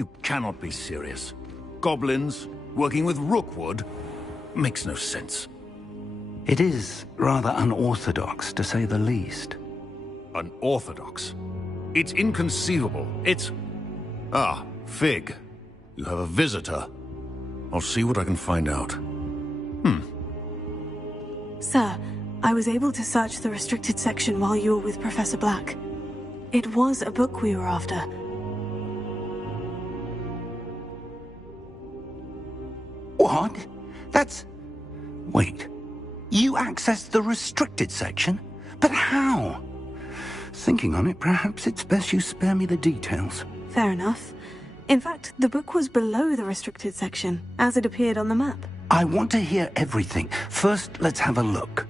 You cannot be serious. Goblins, working with Rookwood? Makes no sense. It is rather unorthodox, to say the least. Unorthodox? It's inconceivable. It's... Ah, Fig. You have a visitor. I'll see what I can find out. Sir, I was able to search the restricted section while you were with Professor Black. It was a book we were after. What? That's... Wait. You accessed the restricted section? But how? Thinking on it, perhaps it's best you spare me the details. Fair enough. In fact, the book was below the restricted section, as it appeared on the map. I want to hear everything. First, let's have a look.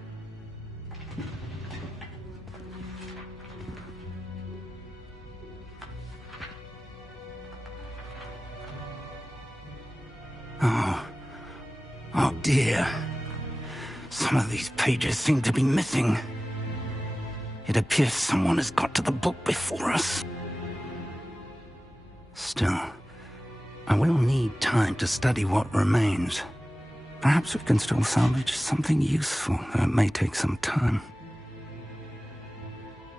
Oh dear. Some of these pages seem to be missing. It appears someone has got to the book before us. Still, I will need time to study what remains. Perhaps we can still salvage something useful, though it may take some time.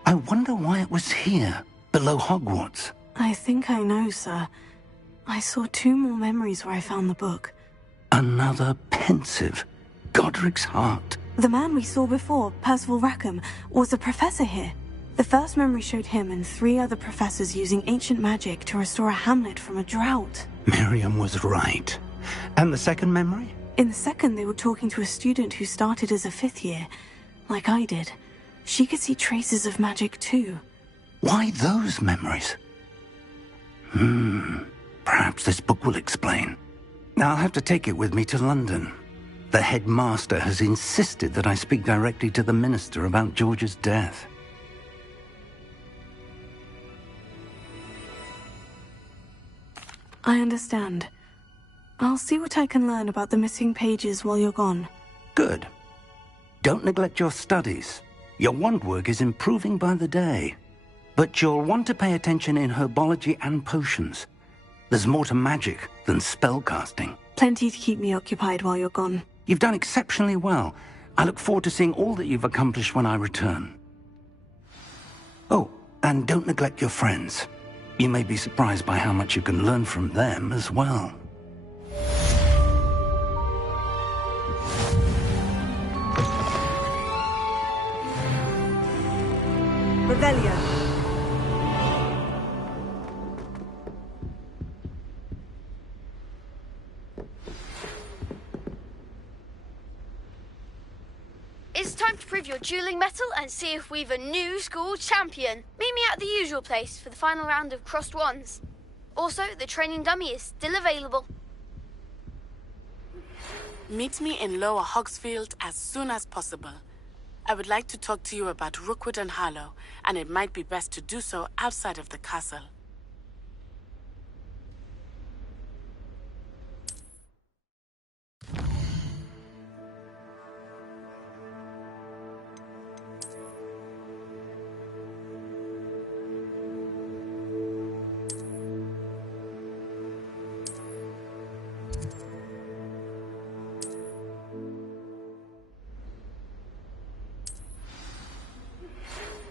I wonder why it was here, below Hogwarts. I think I know, sir. I saw 2 more memories where I found the book. Another pensive. Godric's heart. The man we saw before, Percival Rackham, was a professor here. The first memory showed him and 3 other professors using ancient magic to restore a hamlet from a drought. Miriam was right. And the second memory? In the second, they were talking to a student who started as a 5th year, like I did. She could see traces of magic too. Why those memories? Perhaps this book will explain. Now I'll have to take it with me to London. The headmaster has insisted that I speak directly to the minister about George's death. I understand. I'll see what I can learn about the missing pages while you're gone. Good. Don't neglect your studies. Your wand work is improving by the day. But you'll want to pay attention in herbology and potions. There's more to magic than spellcasting. Plenty to keep me occupied while you're gone. You've done exceptionally well. I look forward to seeing all that you've accomplished when I return. Oh, and don't neglect your friends. You may be surprised by how much you can learn from them as well. Revelio. It's time to prove your dueling mettle and see if we've a new school champion. Meet me at the usual place for the final round of crossed wands. Also, the training dummy is still available. Meet me in Lower Hogsfield as soon as possible. I would like to talk to you about Rookwood and Harlow, and it might be best to do so outside of the castle.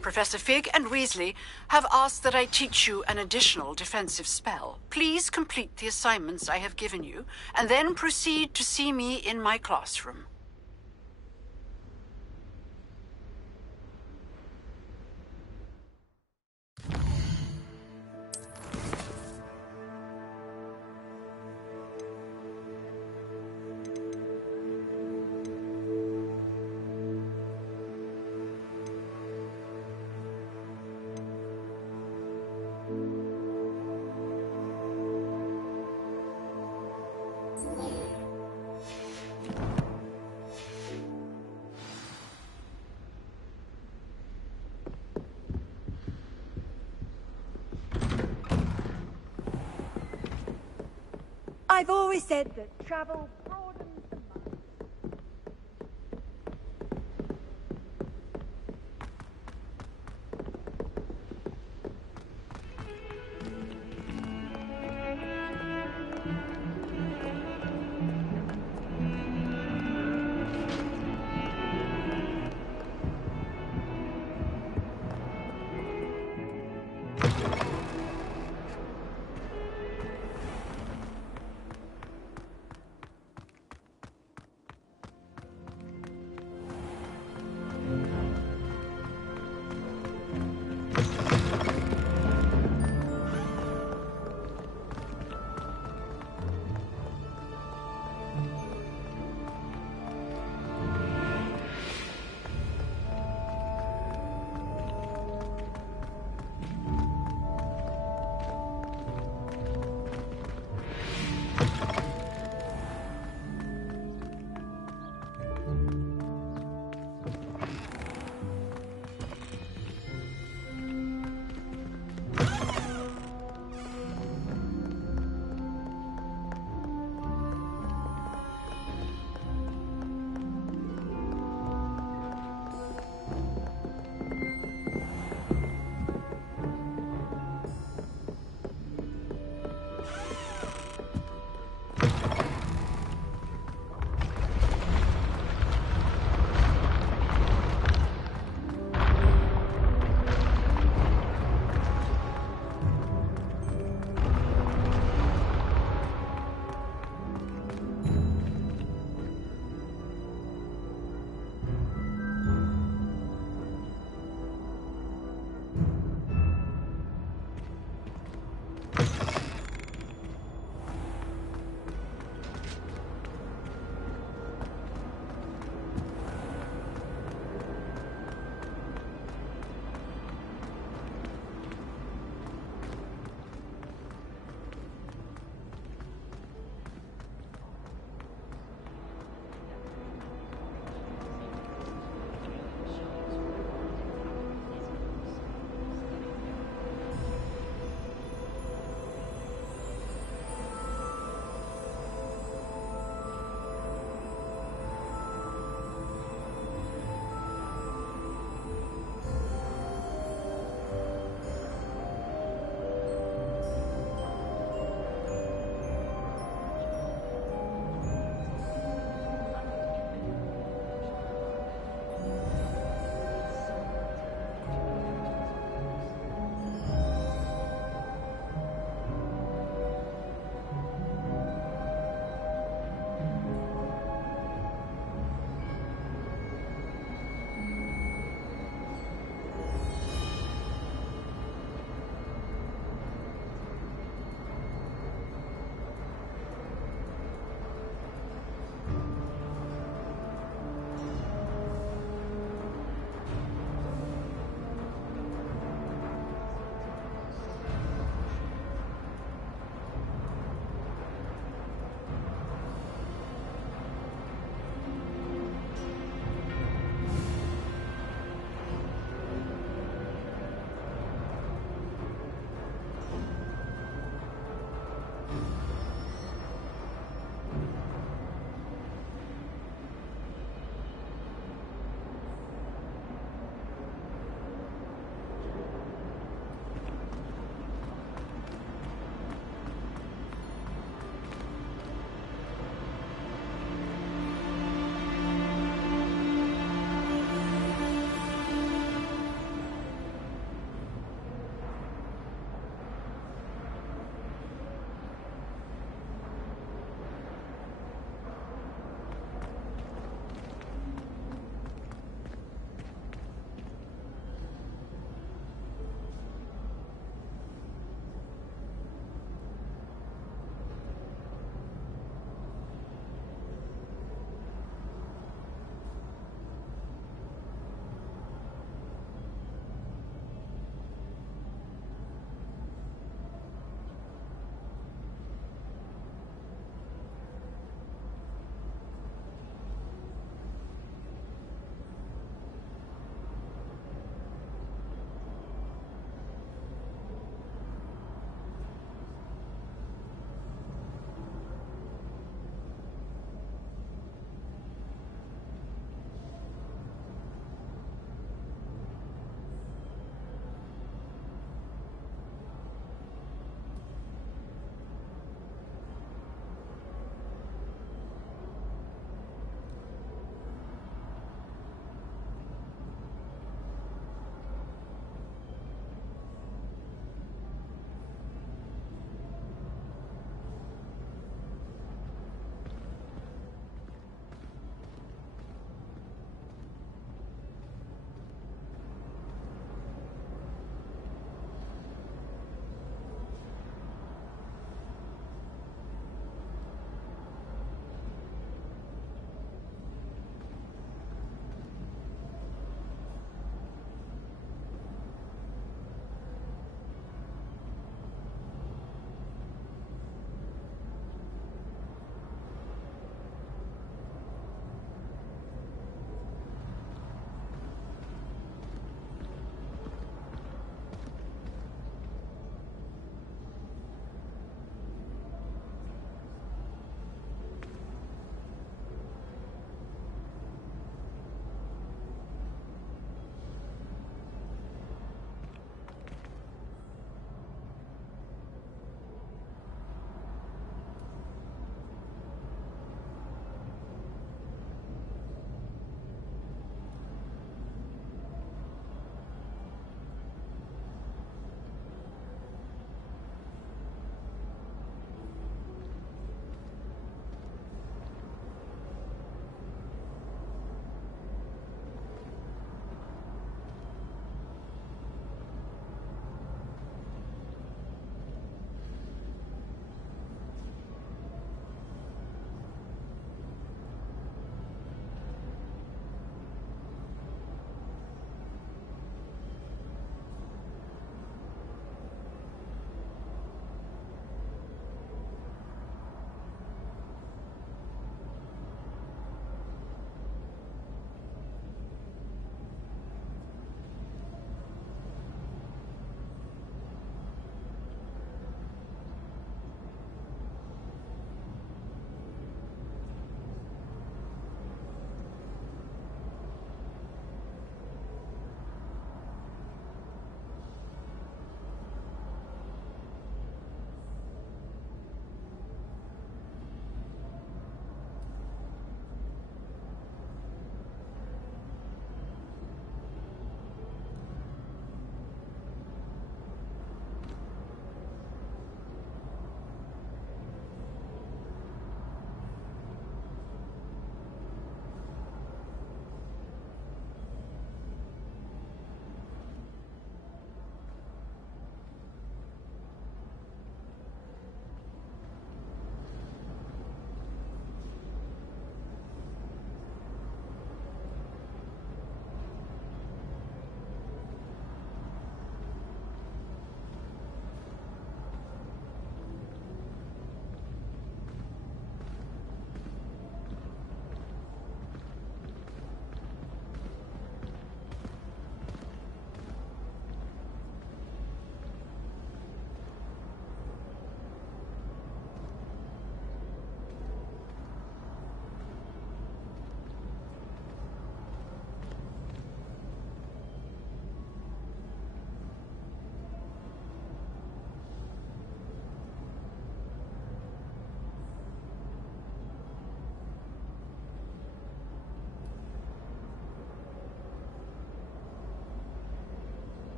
Professor Fig and Weasley have asked that I teach you an additional defensive spell. Please complete the assignments I have given you, and then proceed to see me in my classroom. I've always said that travel broadens the mind.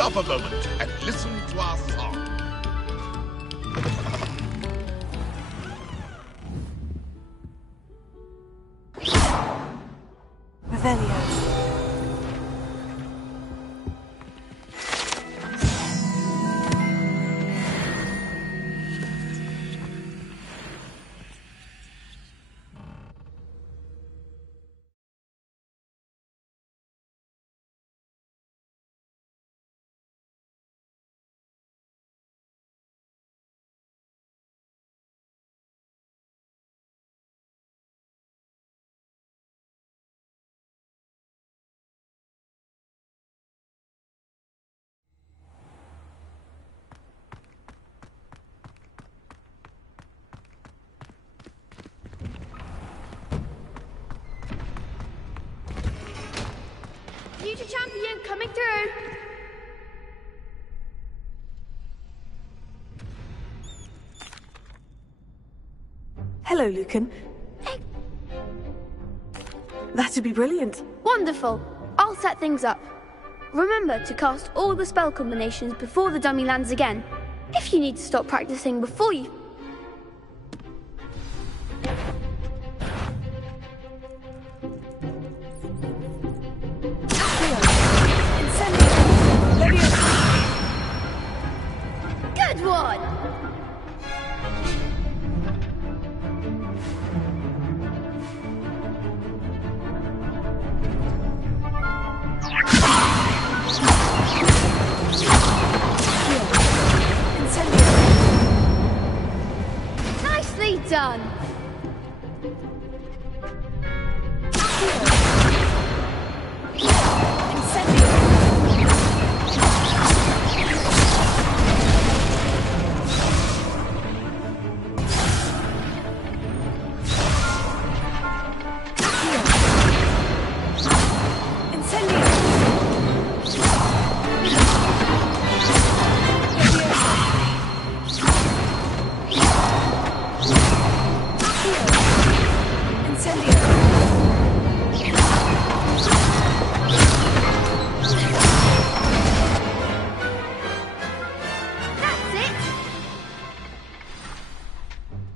stop a moment and listen to our song. Revelio. Future champion coming through. Hello, Lucan. That'd be brilliant. Wonderful. I'll set things up. Remember to cast all the spell combinations before the dummy lands again. If you need to stop practicing before you... Good one! Nicely done!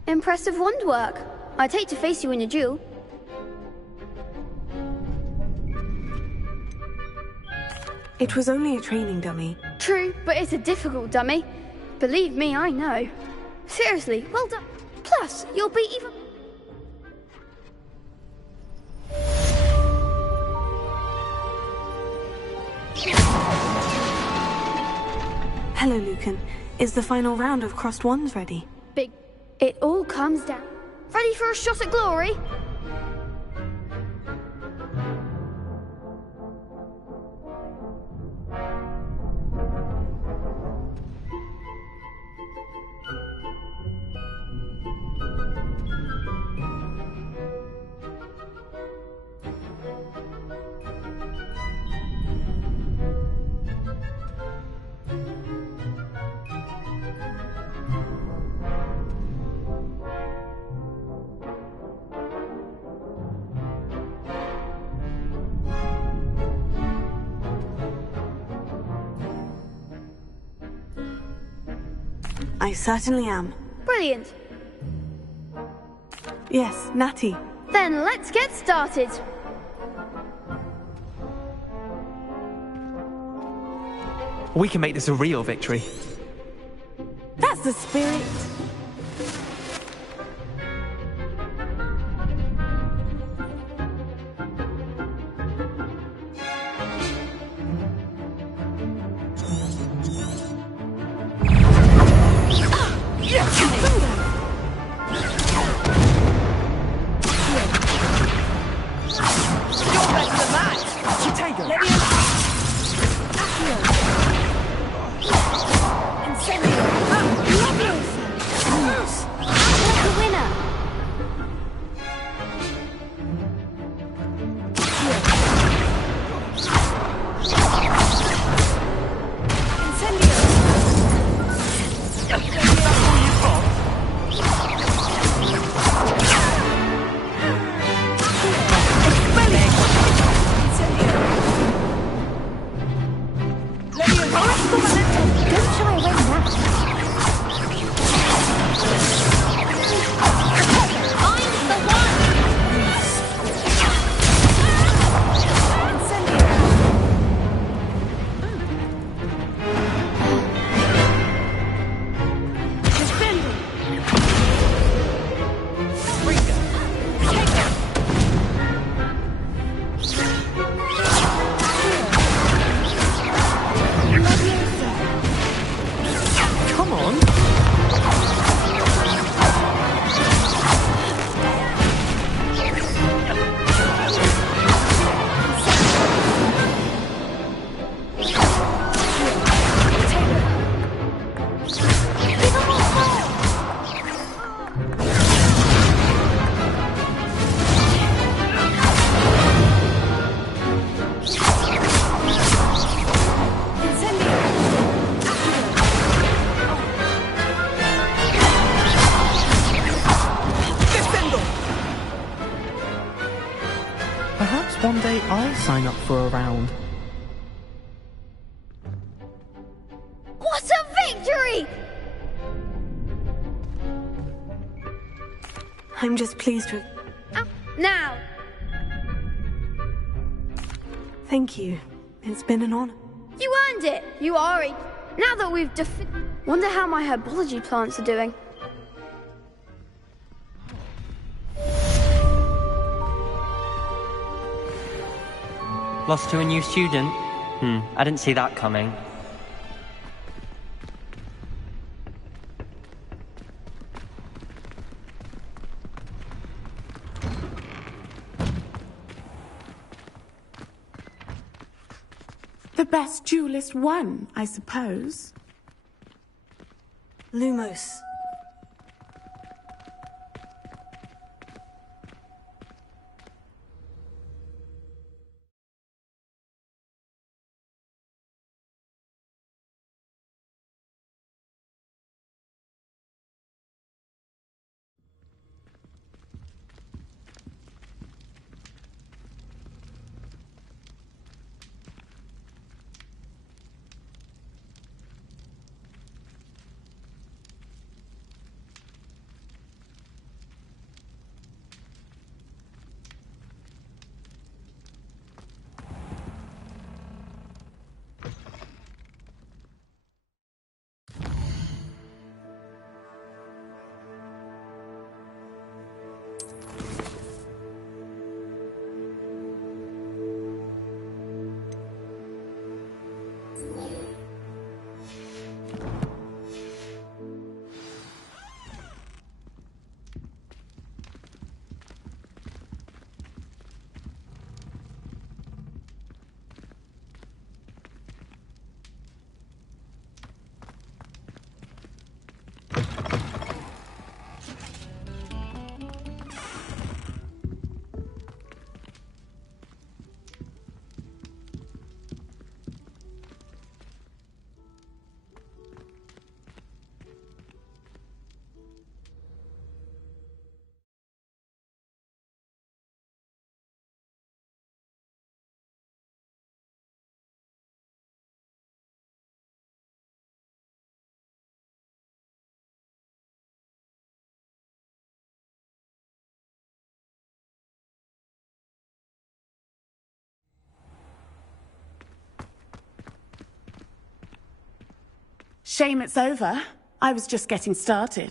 Impressive wand work. I'd hate to face you in a duel. It was only a training dummy. True, but it's a difficult dummy. Believe me, I know. Seriously, well done. Plus, you'll be even... Hello, Lucan. Is the final round of Crossed Wands ready? Big. It all comes down. Ready for a shot at glory? I certainly am. Brilliant. Yes, Natty. Then let's get started. We can make this a real victory. That's the spirit. one day I'll sign up for a round. What a victory! I'm just pleased with... Now! Thank you. It's been an honor. You earned it! You are a... Now that we've Wonder how my herbology plants are doing. Lost to a new student? I didn't see that coming. The best duelist won, I suppose. Lumos. Shame it's over. I was just getting started.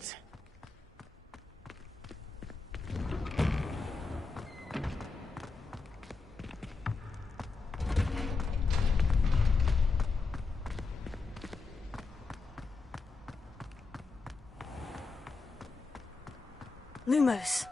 Lumos.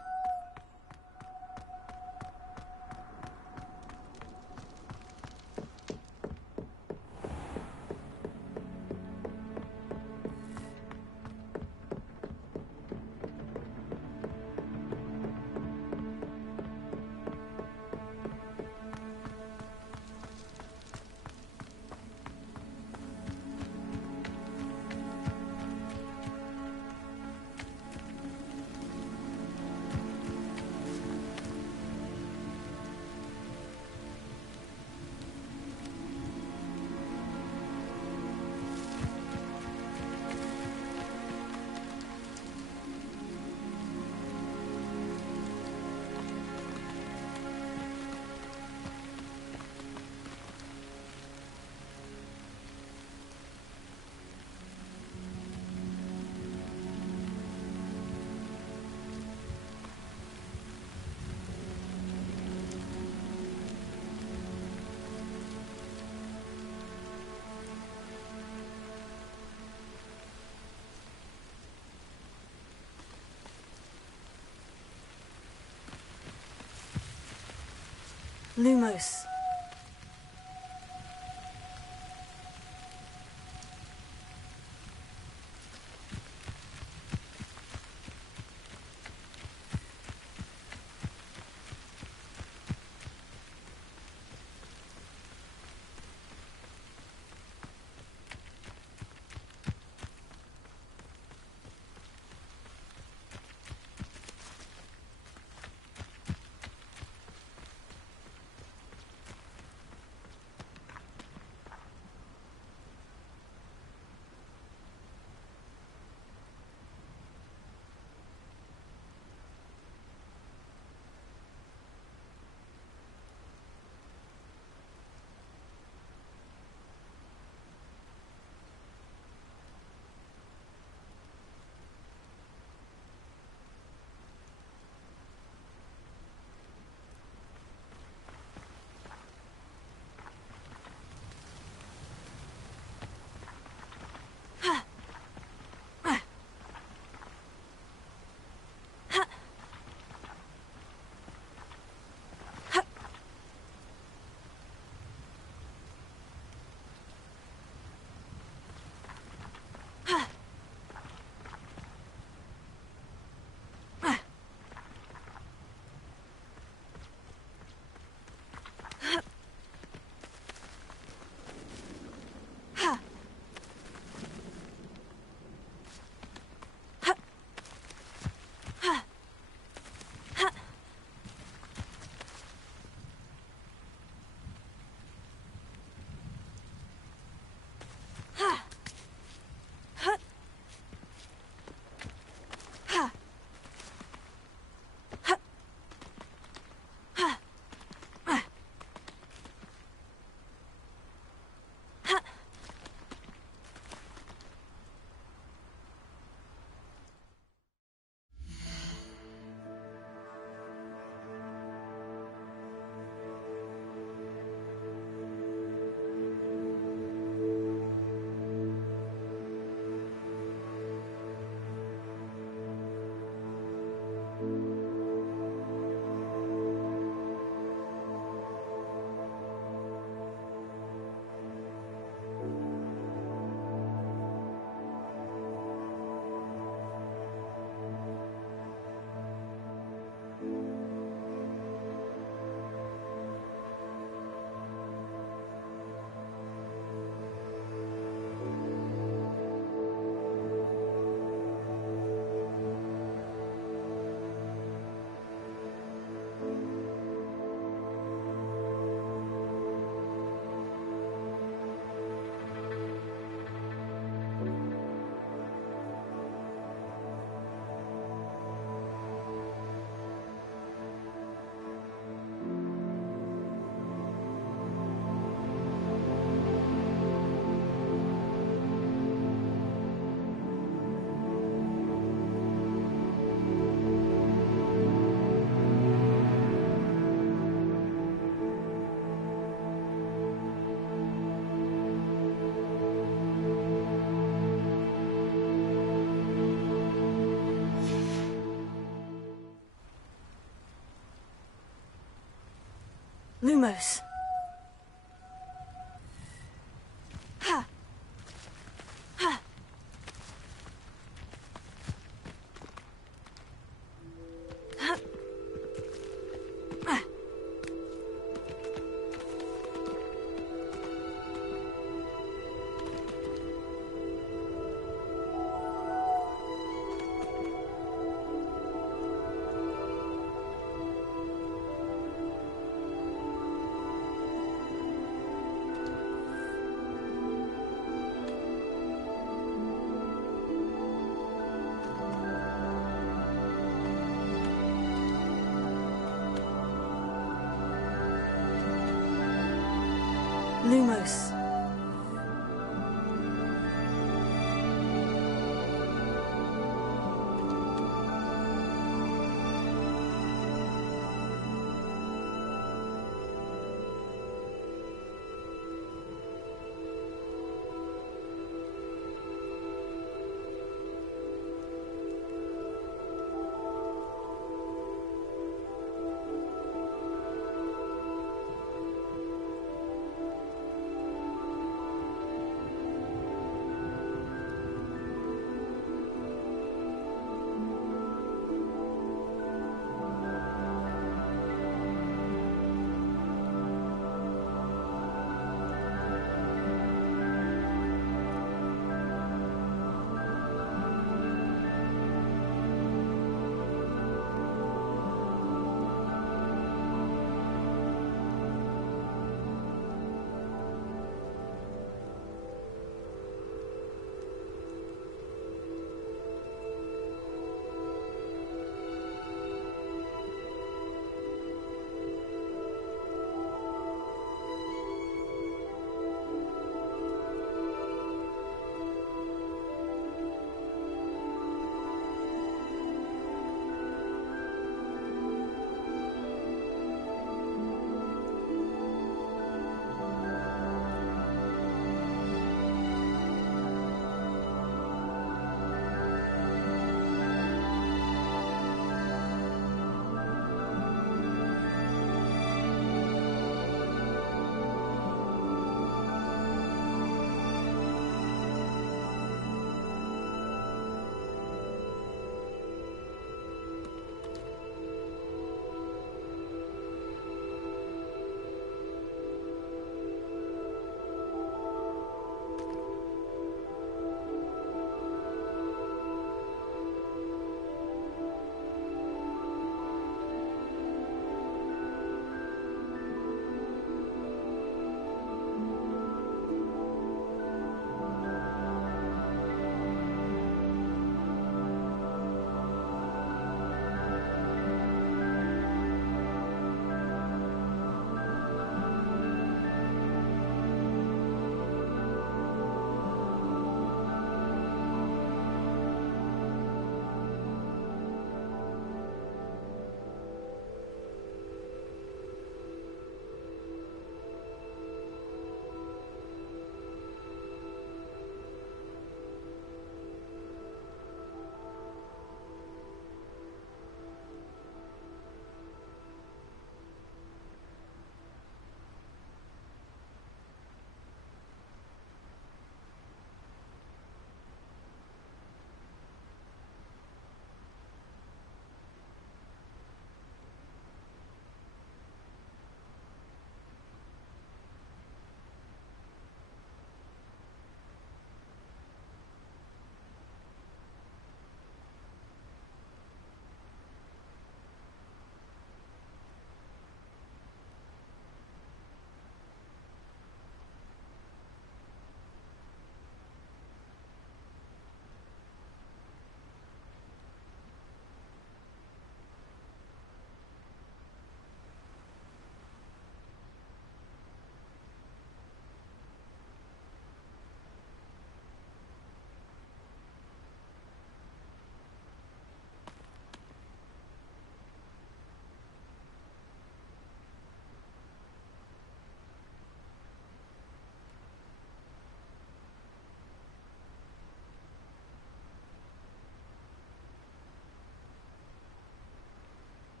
Lumos. Lumos. Ha. Ha. Ha. Ah. Lumos.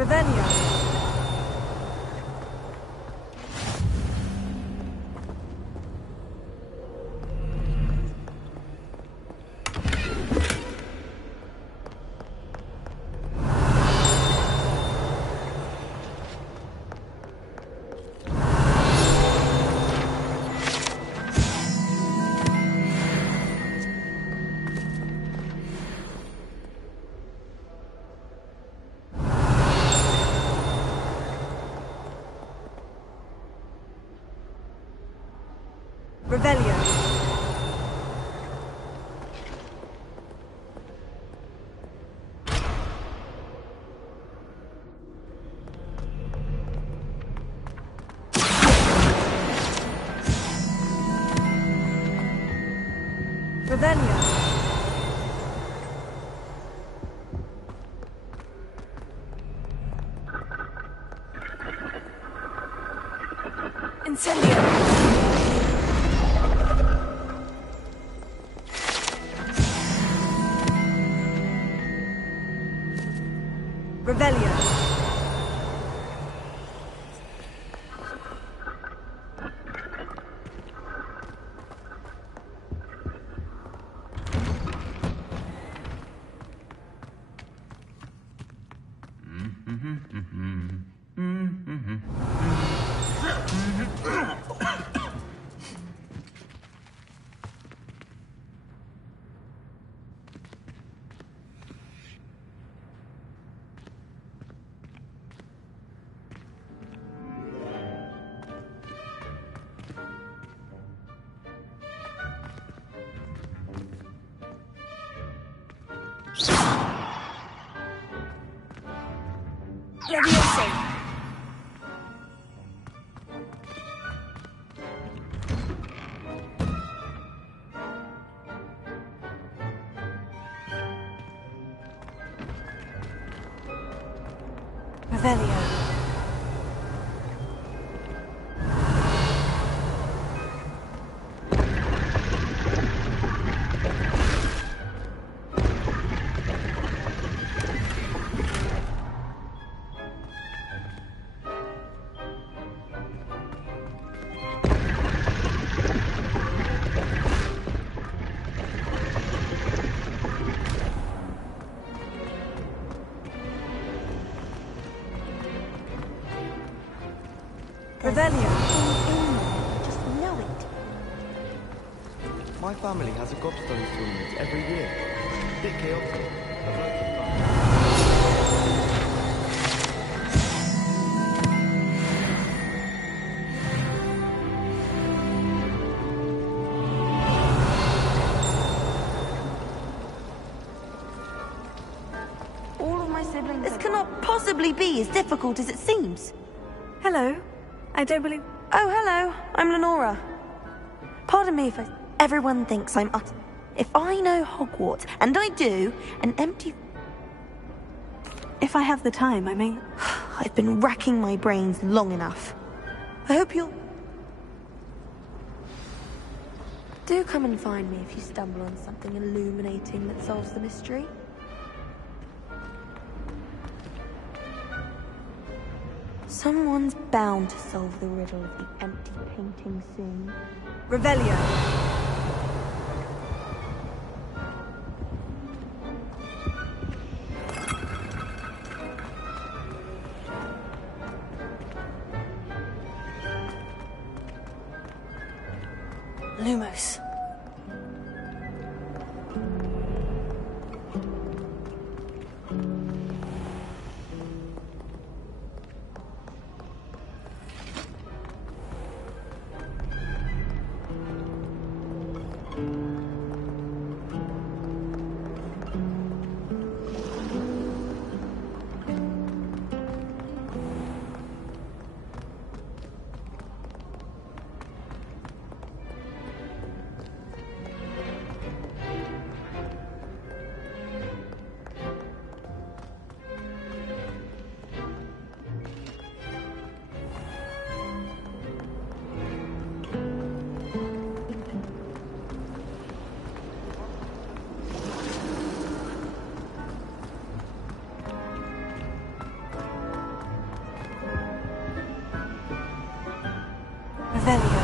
Revelio. Revelio. Revelio. Incendio. Revelio. Leviosa. Revelio. Revelio. Just know it. My family has a gobstones tournament every year. A bit chaotic, but loads of fun. All of my siblings. This cannot possibly be as difficult as it seems. Hello. I don't believe... Oh, hello. I'm Lenora. Pardon me if everyone thinks I'm ut... If I know Hogwarts, and I do, an empty... If I have the time, I may... I've been racking my brains long enough. I hope you'll... Do come and find me if you stumble on something illuminating that solves the mystery. Someone's bound to solve the riddle of the empty painting soon. Revelio. Lumos. Revelio.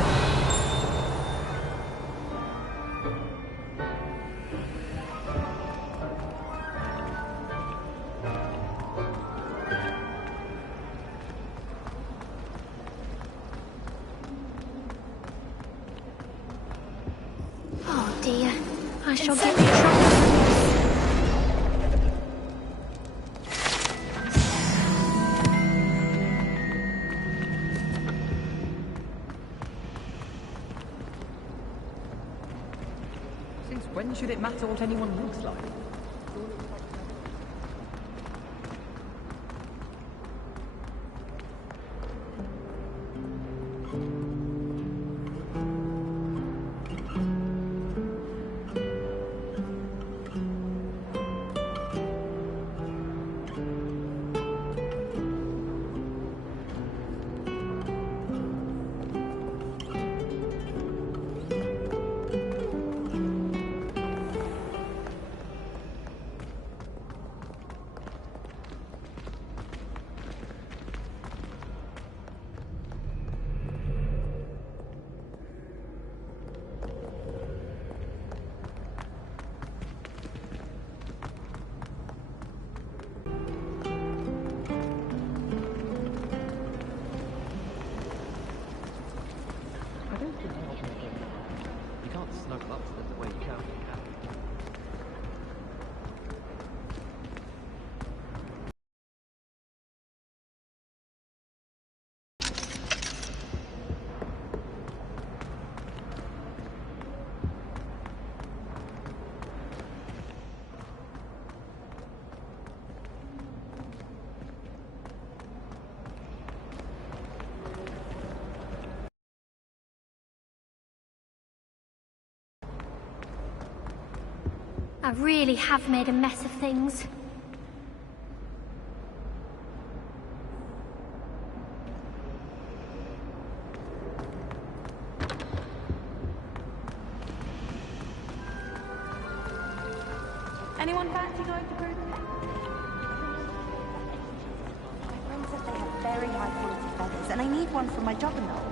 Oh dear, I shall get in trouble. Since when should it matter what anyone looks like? You can't snuggle up to them the way you can. I really have made a mess of things. Anyone fancy going to Budapest? My friend said they have very high quality feathers, and I need one for my juggernaut.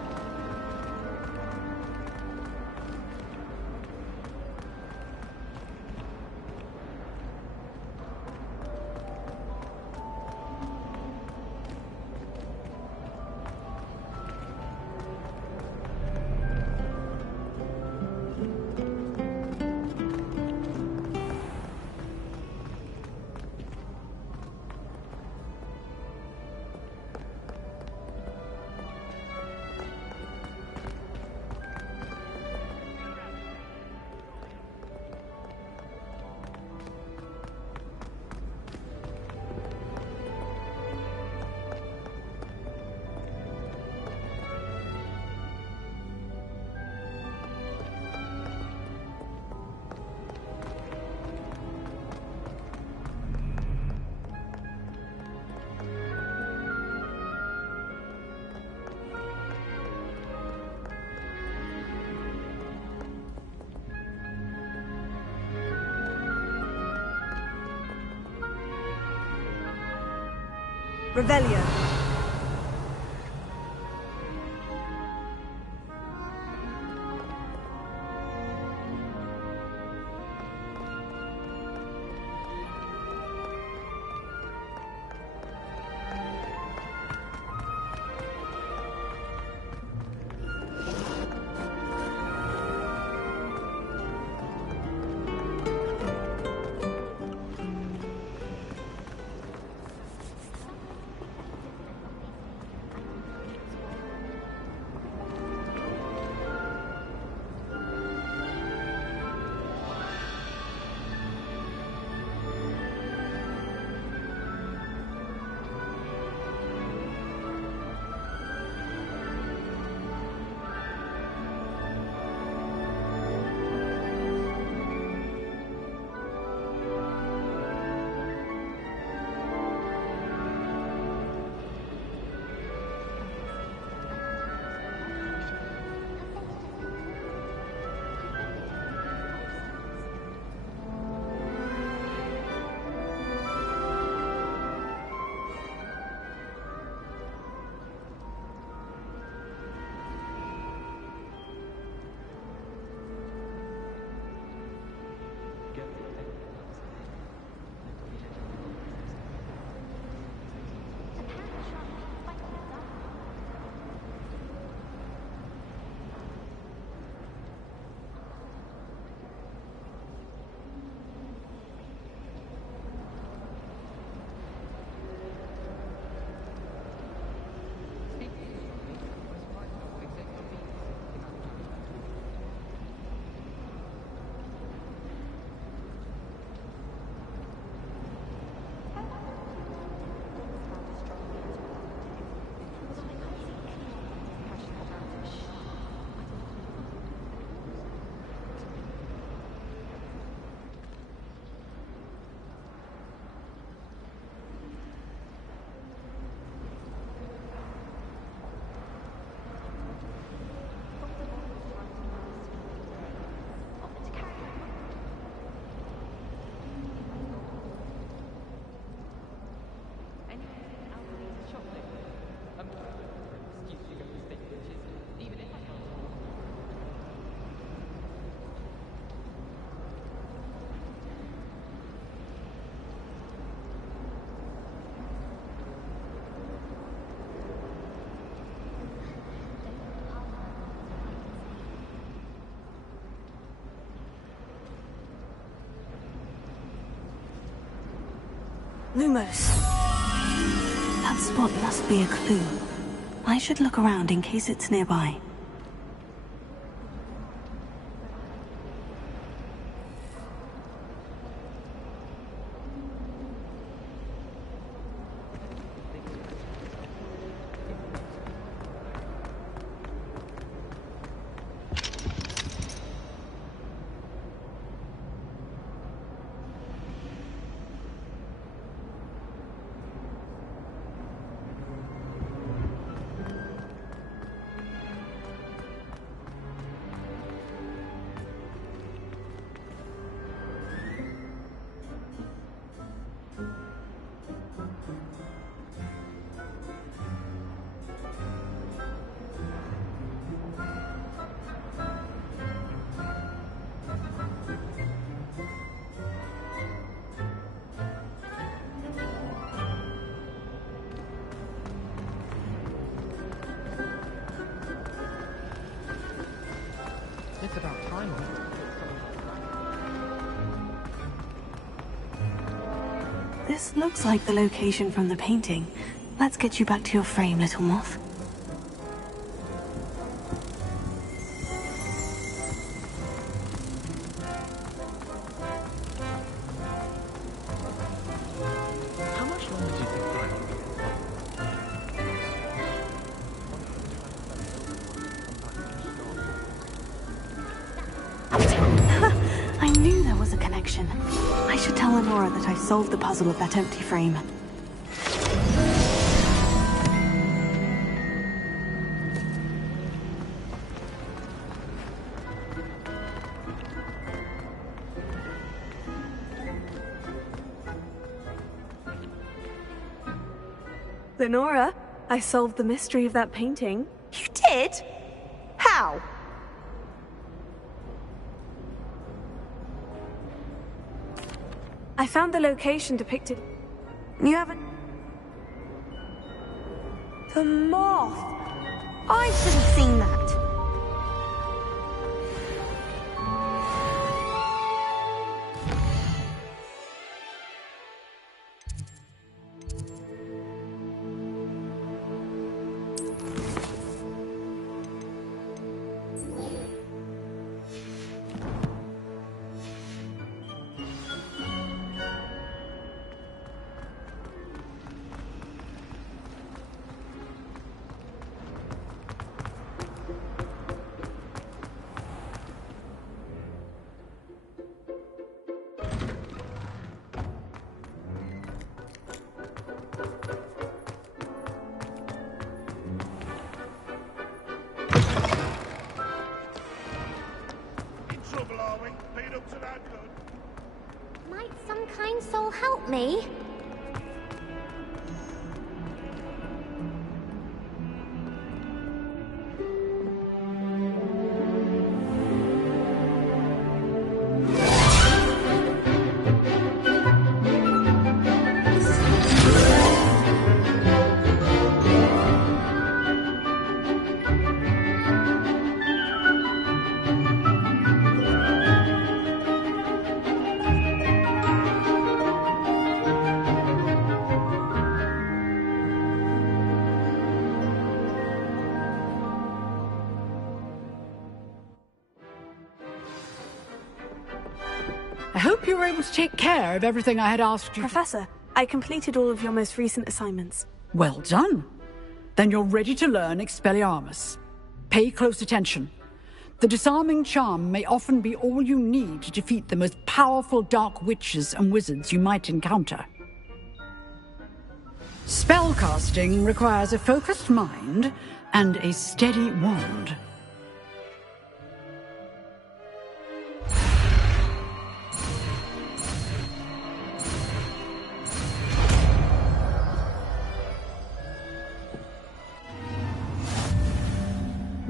Revelio. Lumos. That spot must be a clue. I should look around in case it's nearby. It's about time. This looks like the location from the painting. Let's get you back to your frame, little moth. How much longer do you think I knew there was a connection. I should tell Lenora that I solved the puzzle of that empty frame. Lenora, I solved the mystery of that painting. You did? How? I found the location depicted. You haven't... The moth! I should have seen that. Might some kind soul help me? I hope you were able to take care of everything I had asked you. Professor, I completed all of your most recent assignments. Well done. Then you're ready to learn Expelliarmus. Pay close attention. The disarming charm may often be all you need to defeat the most powerful dark witches and wizards you might encounter. Spellcasting requires a focused mind and a steady wand.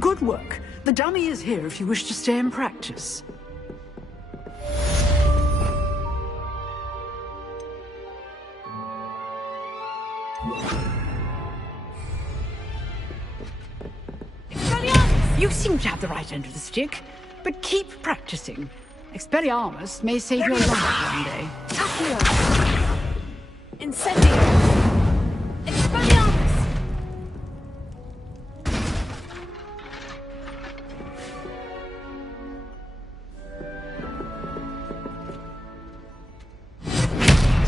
Good work. The dummy is here if you wish to stay and practice. You seem to have the right end of the stick, but keep practicing. Expelliarmus may save your life one day. Incendio! Expelliarmus!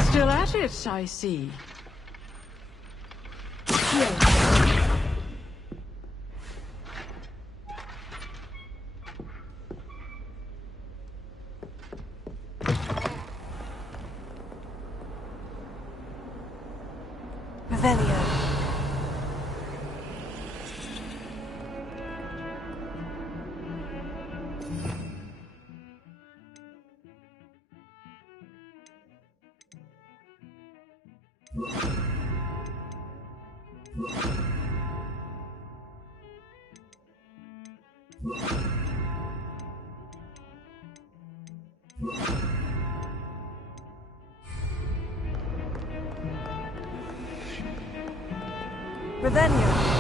Still at it, I see. Revelio. Revelio.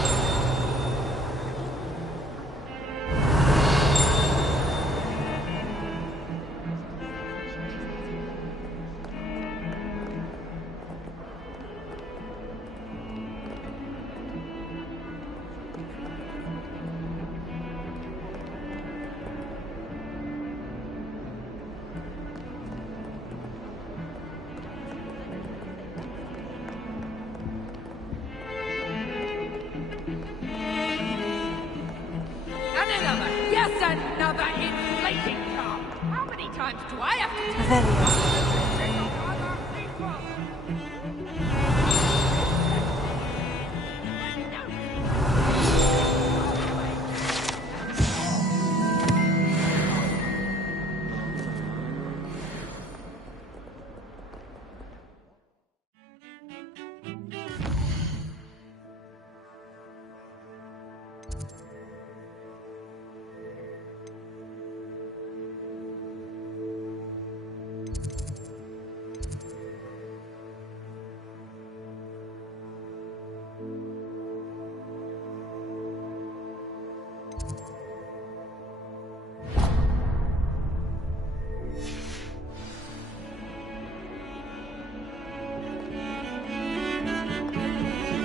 Another inflating car. How many times do I have to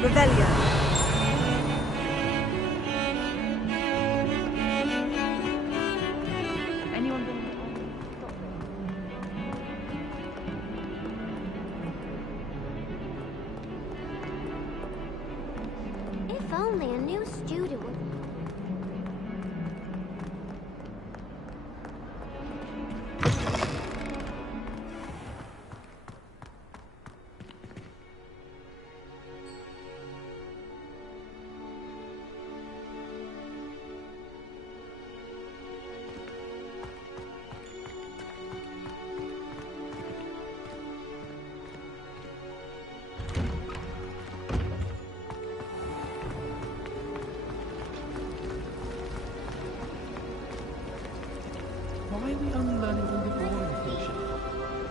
Revelio. Anyone been... If only a new student would... Why are we only learning all the boring bullshit?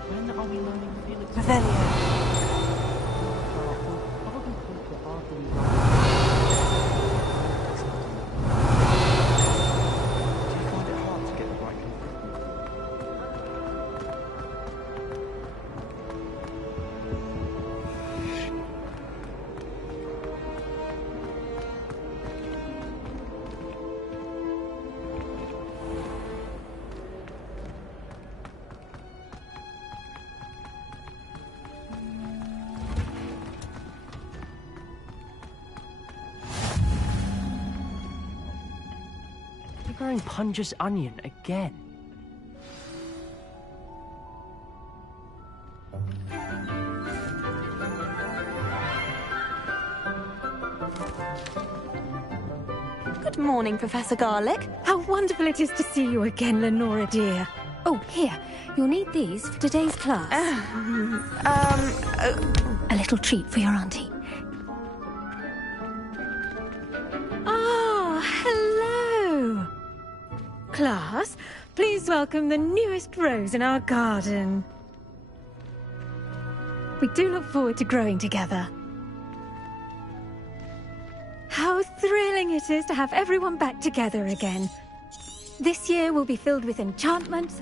When are we learning feelings? Revelio. Probably think that after we do you find it hard to get the right Wearing Punja's onion again. Good morning, Professor Garlick. How wonderful it is to see you again, Lenora dear. Oh, here. You'll need these for today's class. A little treat for your auntie. Ah, hello. Class, please welcome the newest rose in our garden. We do look forward to growing together. How thrilling it is to have everyone back together again. This year will be filled with enchantments.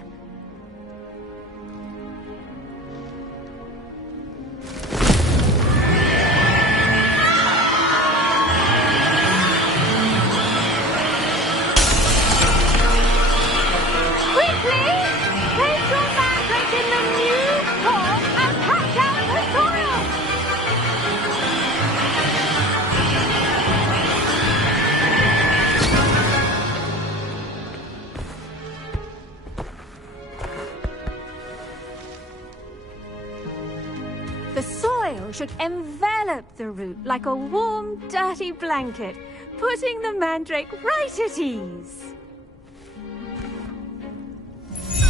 The soil should envelop the root like a warm, dirty blanket, putting the mandrake right at ease.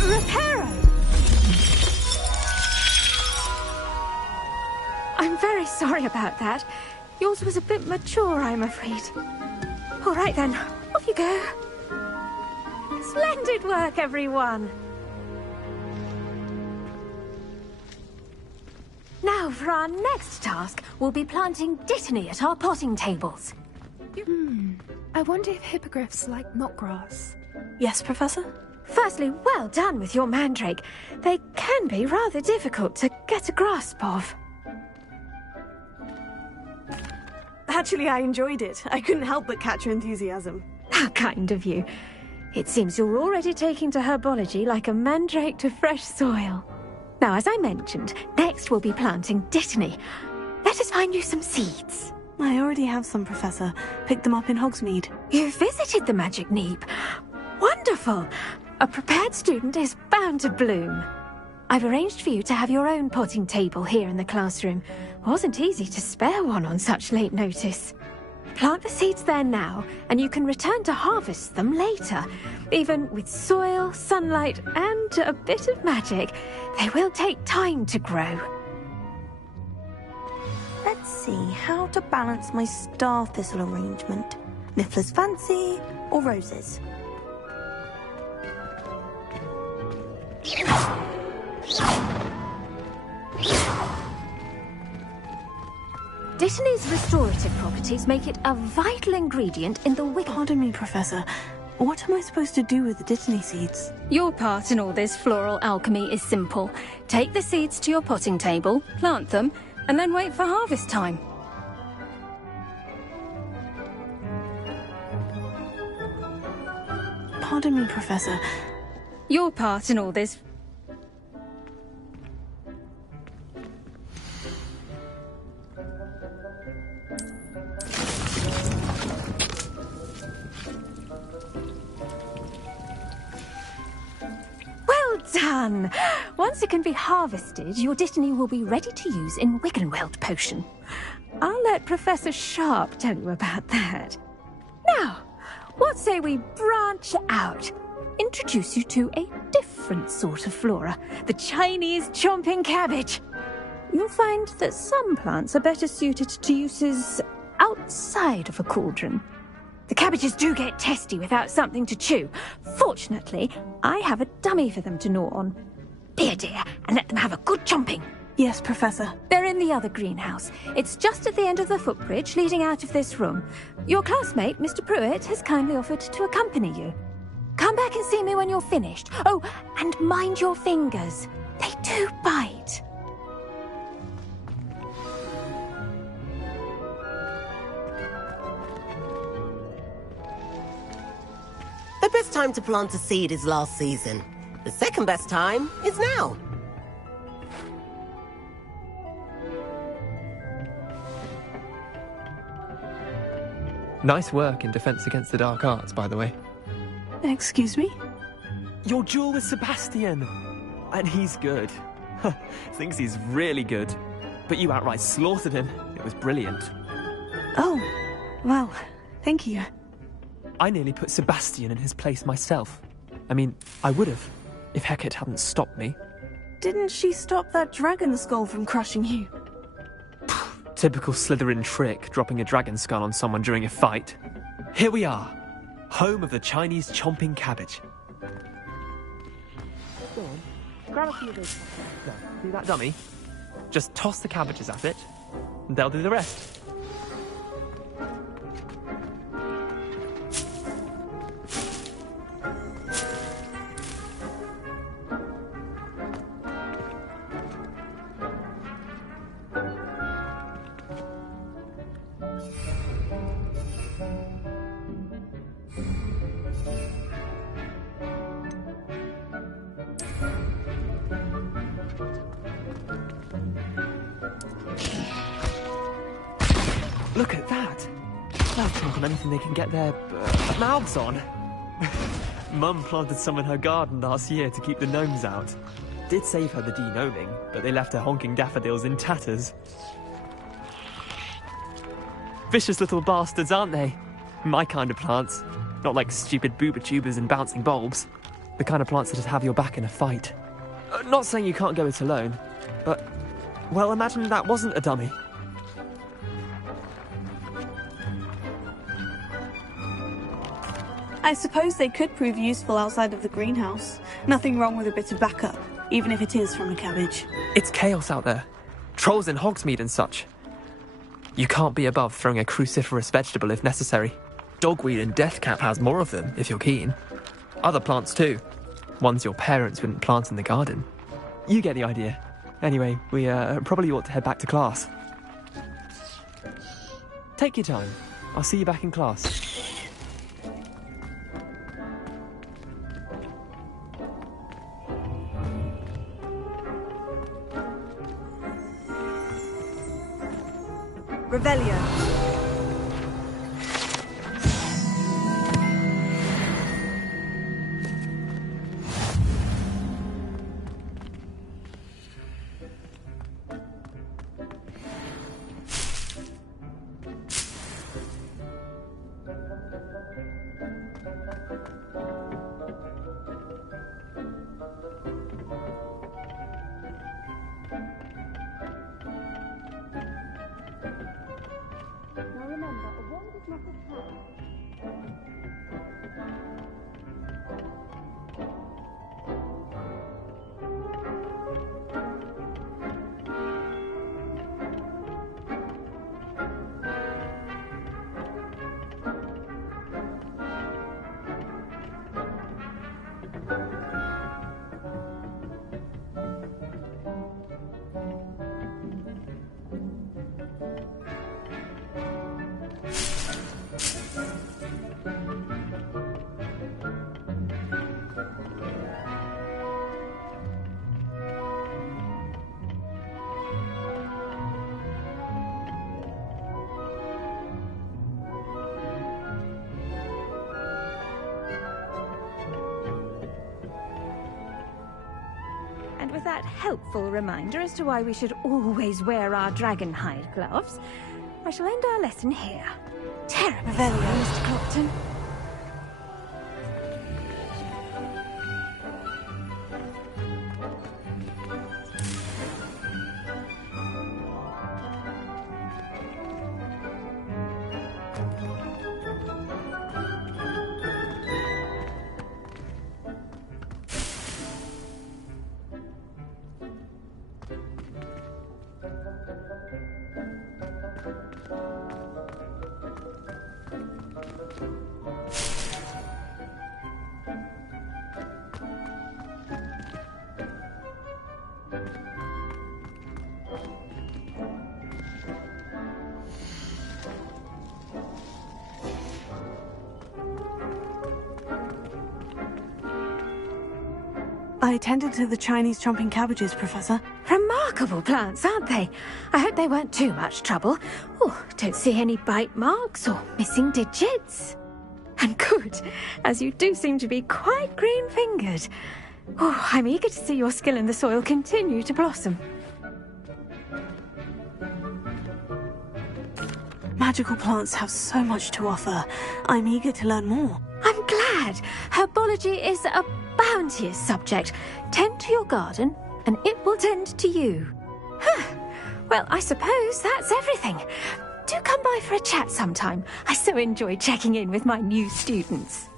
Reparo! I'm very sorry about that. Yours was a bit mature, I'm afraid. All right then, off you go. Splendid work, everyone. Now, for our next task, we'll be planting dittany at our potting tables. I wonder if hippogriffs like knotgrass. Yes, Professor? Firstly, well done with your mandrake. They can be rather difficult to get a grasp of. Actually, I enjoyed it. I couldn't help but catch your enthusiasm. How kind of you. It seems you're already taking to herbology like a mandrake to fresh soil. Now, as I mentioned, next we'll be planting dittany. Let us find you some seeds. I already have some, Professor. Picked them up in Hogsmeade. You visited the Magic Neep. Wonderful! A prepared student is bound to bloom. I've arranged for you to have your own potting table here in the classroom. Wasn't easy to spare one on such late notice. Plant the seeds there now, and you can return to harvest them later. Even with soil, sunlight, and a bit of magic, they will take time to grow. Let's see how to balance my star thistle arrangement. Mifflin's Fancy or roses? Dittany's restorative properties make it a vital ingredient in the wick. Pardon me, Professor. What am I supposed to do with the dittany seeds? Your part in all this floral alchemy is simple. Take the seeds to your potting table, plant them, and then wait for harvest time. Pardon me, Professor. Your part in all this... Well done! Once it can be harvested, your dittany will be ready to use in Wiggenweld potion. I'll let Professor Sharp tell you about that. Now, what say we branch out? Introduce you to a different sort of flora, the Chinese chomping cabbage. You'll find that some plants are better suited to uses outside of a cauldron. The cabbages do get testy without something to chew. Fortunately, I have a dummy for them to gnaw on. Be a dear and let them have a good chomping. Yes, Professor. They're in the other greenhouse. It's just at the end of the footbridge leading out of this room. Your classmate, Mr. Pruitt, has kindly offered to accompany you. Come back and see me when you're finished. Oh, and mind your fingers. They do bite. The best time to plant a seed is last season. The second best time is now. Nice work in Defense Against the Dark Arts, by the way. Excuse me? Your duel with Sebastian! And he's good. Thinks he's really good. But you outright slaughtered him. It was brilliant. Oh, well, thank you. I nearly put Sebastian in his place myself. I mean, I would have, if Hecate hadn't stopped me. Didn't she stop that dragon skull from crushing you? Typical Slytherin trick, dropping a dragon skull on someone during a fight. Here we are, home of the Chinese chomping cabbage. Go on, grab a few of those. See that dummy? Just toss the cabbages at it, and they'll do the rest. Look at that! They'll talk on anything they can get their mouths on. Mum planted some in her garden last year to keep the gnomes out. did save her the de-gnoming, but they left her honking daffodils in tatters. Vicious little bastards, aren't they? My kind of plants. Not like stupid booba tubers and bouncing bulbs. The kind of plants that just have your back in a fight. Not saying you can't go it alone, but, well, imagine that wasn't a dummy. I suppose they could prove useful outside of the greenhouse. Nothing wrong with a bit of backup, even if it is from a cabbage. It's chaos out there. Trolls in Hogsmeade and such. You can't be above throwing a cruciferous vegetable if necessary. Dogweed and deathcap has more of them, if you're keen. Other plants too. Ones your parents wouldn't plant in the garden. You get the idea. Anyway, we probably ought to head back to class. Take your time. I'll see you back in class. Revelio. And with that helpful reminder as to why we should always wear our dragon hide gloves, I shall end our lesson here. Terrible, Mr. Clopton. I attended to the Chinese chomping cabbages, Professor. Remarkable plants, aren't they? I hope they weren't too much trouble. Oh, don't see any bite marks or missing digits. And good, as you do seem to be quite green-fingered. Oh, I'm eager to see your skill in the soil continue to blossom. Magical plants have so much to offer. I'm eager to learn more. I'm glad. Herbology is a bounteous subject. Tend to your garden, and it will tend to you. Huh. Well, I suppose that's everything. Do come by for a chat sometime. I so enjoy checking in with my new students.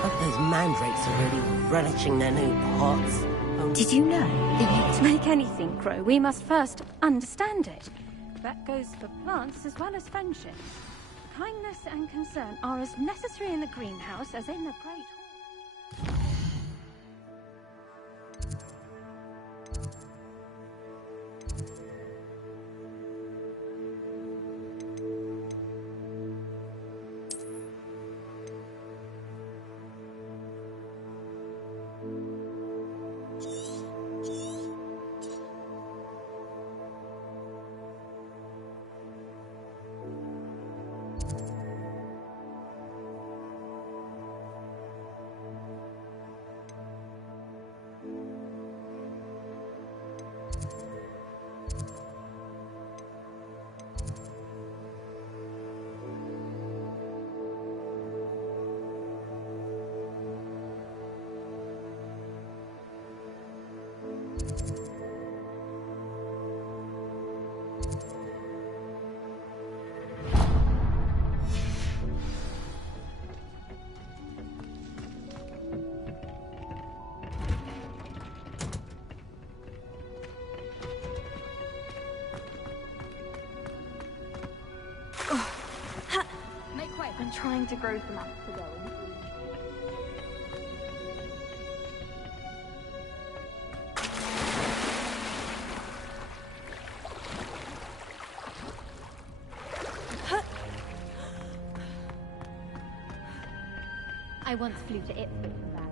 Hope those mandrakes are really relishing their new pots. Did you know that to make anything grow, we must first understand it? That goes for plants as well as friendships. Kindness and concern are as necessary in the greenhouse as in the Great Hall. trying to grow some up to go. I once flew to Ipswich and back.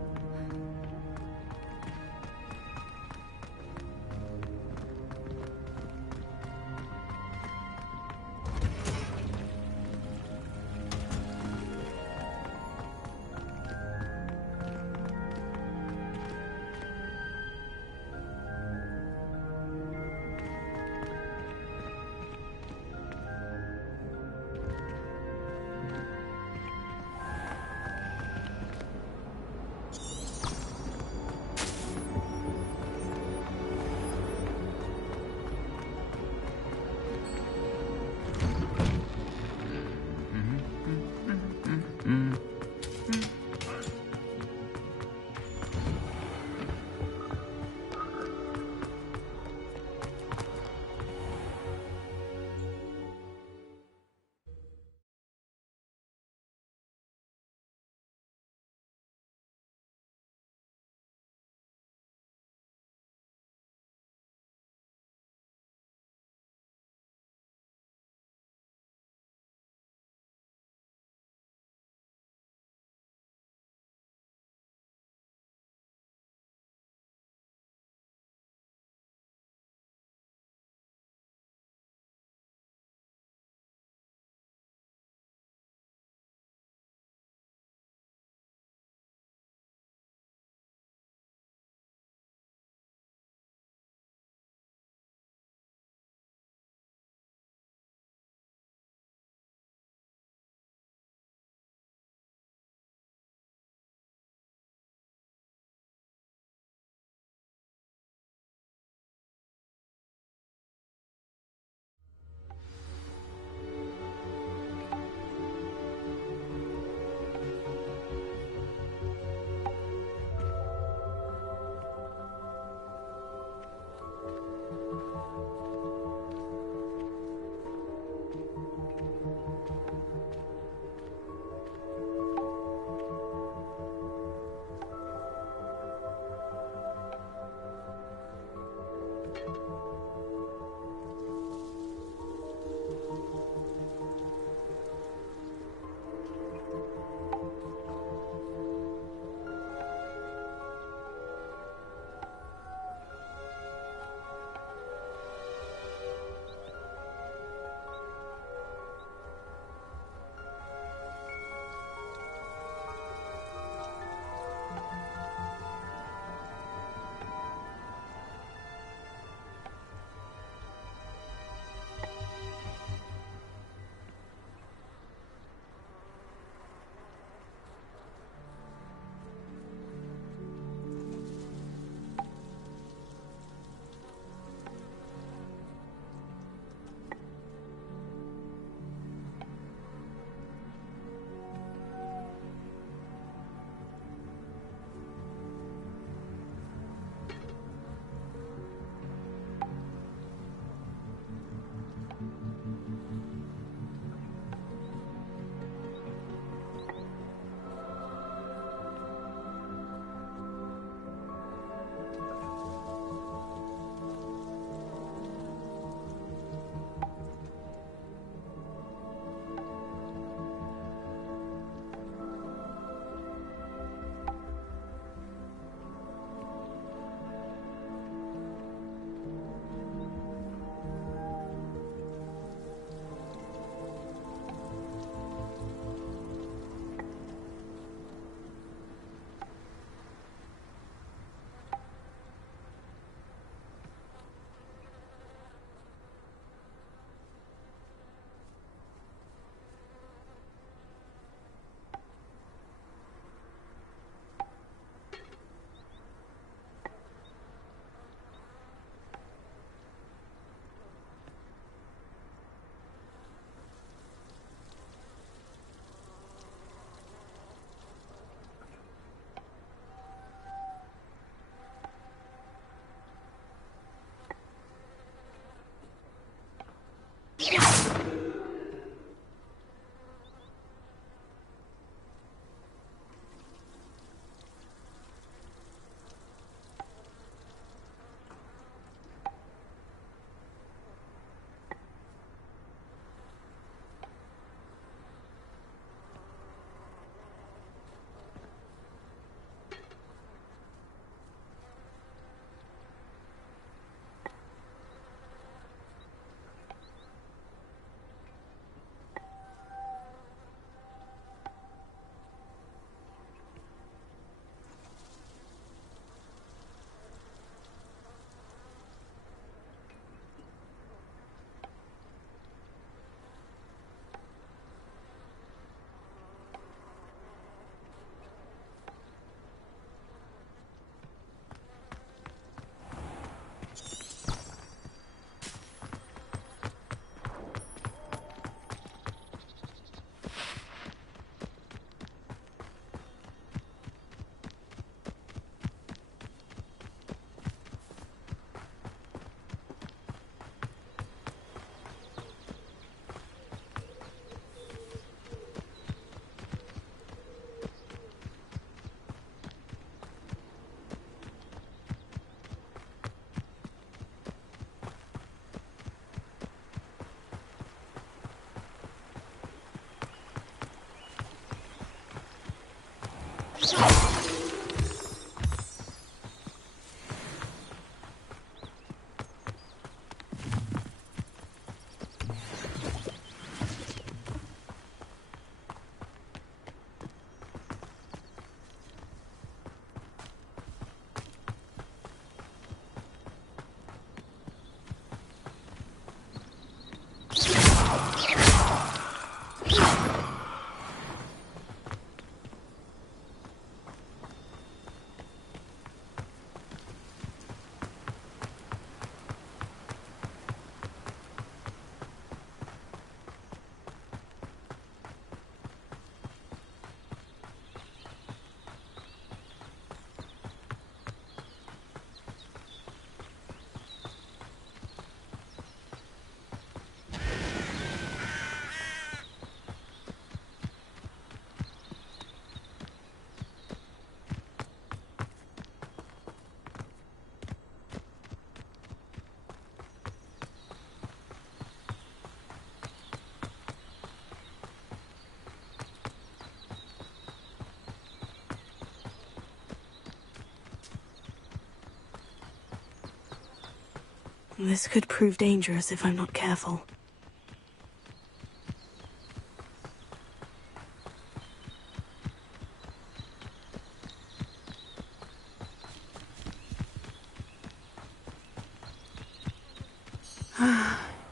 This could prove dangerous if I'm not careful.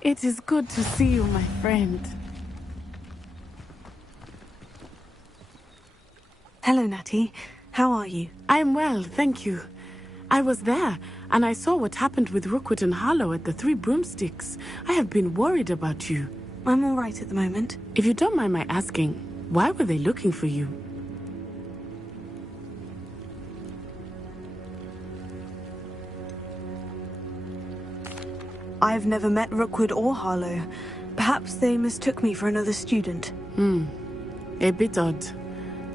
It is good to see you, my friend. Hello, Natty. How are you? I'm well, thank you. I was there, and I saw what happened with Rookwood and Harlow at the Three Broomsticks. I have been worried about you. I'm all right at the moment. If you don't mind my asking, why were they looking for you? I've never met Rookwood or Harlow. Perhaps they mistook me for another student. A bit odd.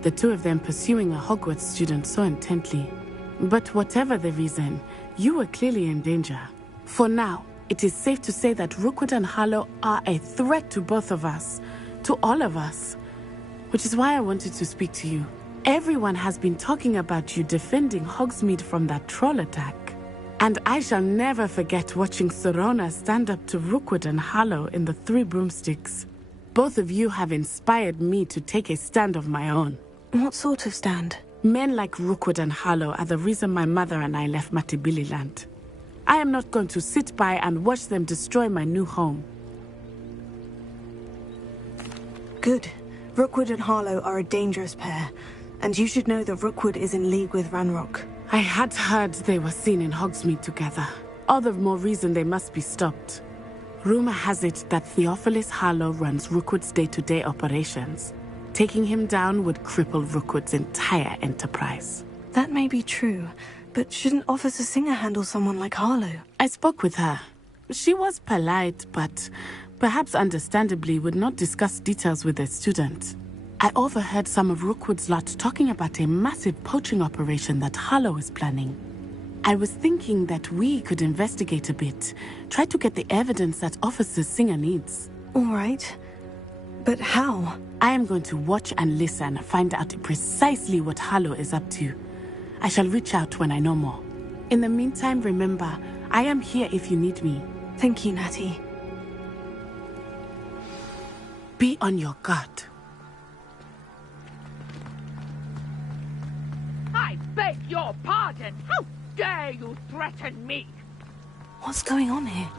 The two of them pursuing a Hogwarts student so intently. But whatever the reason, you were clearly in danger. For now, it is safe to say that Rookwood and Harlow are a threat to both of us. To all of us. Which is why I wanted to speak to you. Everyone has been talking about you defending Hogsmeade from that troll attack. And I shall never forget watching Sirona stand up to Rookwood and Harlow in the Three Broomsticks. Both of you have inspired me to take a stand of my own. What sort of stand? Men like Rookwood and Harlow are the reason my mother and I left Matibili Land. I am not going to sit by and watch them destroy my new home. Good. Rookwood and Harlow are a dangerous pair, and you should know that Rookwood is in league with Ranrock. I had heard they were seen in Hogsmeade together. All the more reason they must be stopped. Rumor has it that Theophilus Harlow runs Rookwood's day-to-day operations. Taking him down would cripple Rookwood's entire enterprise. That may be true, but shouldn't Officer Singer handle someone like Harlow? I spoke with her. She was polite, but perhaps understandably would not discuss details with a student. I overheard some of Rookwood's lot talking about a massive poaching operation that Harlow is planning. I was thinking that we could investigate a bit, try to get the evidence that Officer Singer needs. All right. But how? I am going to watch and listen, find out precisely what Harlow is up to. I shall reach out when I know more. In the meantime, remember, I am here if you need me. Thank you, Natty. Be on your guard. I beg your pardon! How dare you threaten me? What's going on here?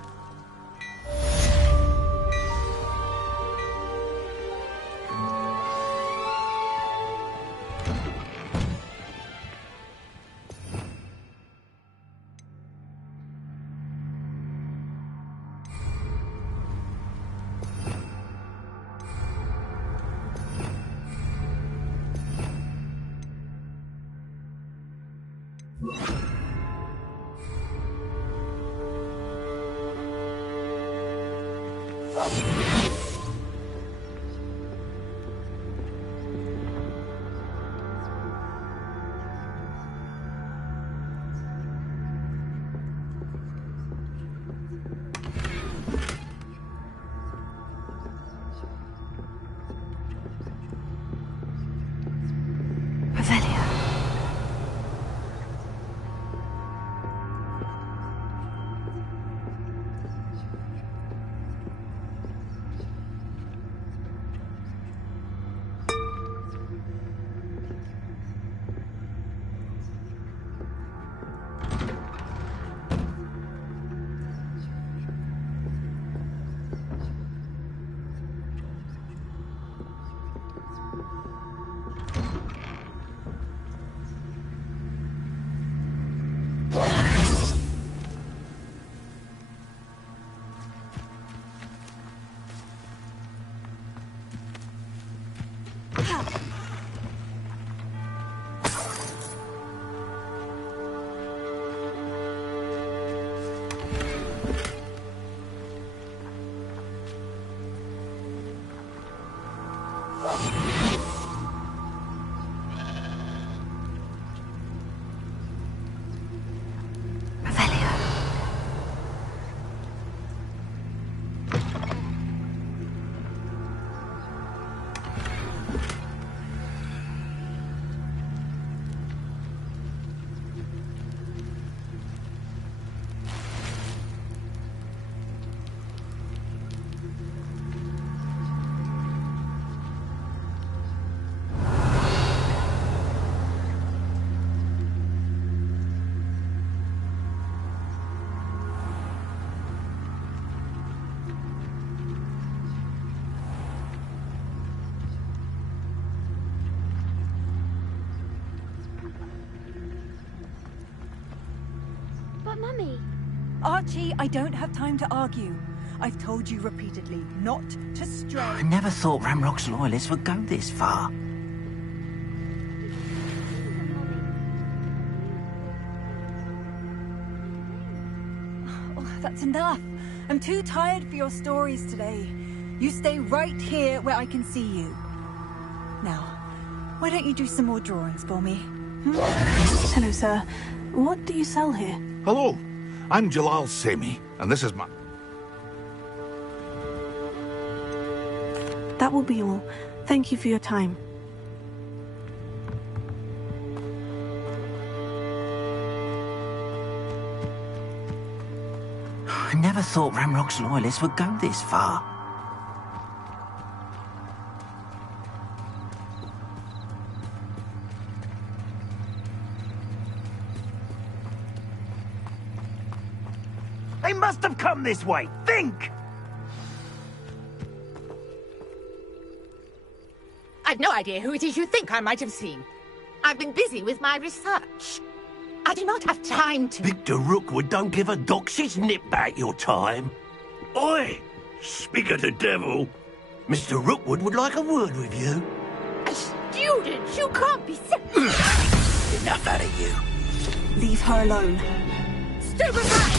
Mummy. Archie, I don't have time to argue. I've told you repeatedly not to stray. I never thought Ramrock's loyalists would go this far. Oh, that's enough. I'm too tired for your stories today. You stay right here where I can see you. Now, why don't you do some more drawings for me? Hello, sir. What do you sell here? Hello, I'm Jalal Semi, and this is my... That will be all. Thank you for your time. I never thought Ramrock's loyalists would go this far. They must have come this way. Think! I've no idea who it is you think I might have seen. I've been busy with my research. I do not have time to... Victor Rookwood don't give a doxy's nip back your time. Oi! Speak of the devil. Mr. Rookwood would like a word with you. A student? You can't be... Enough out of you. Leave her alone. Stupid rat!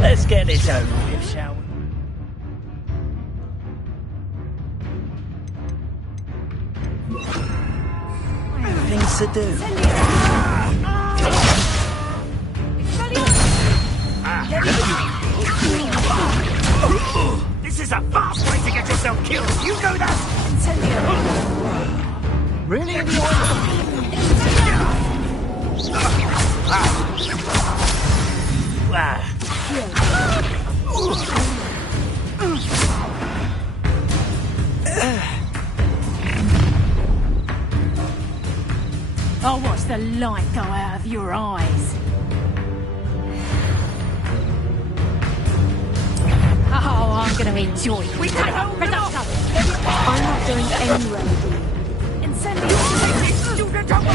Let's get this over with, shall we? Things to do. This is a fast way to get yourself killed. You know that? Really? I'll watch the light go out of your eyes. Oh, I'm going to enjoy it. We can't hold it off! I'm not going anywhere with you. Student of the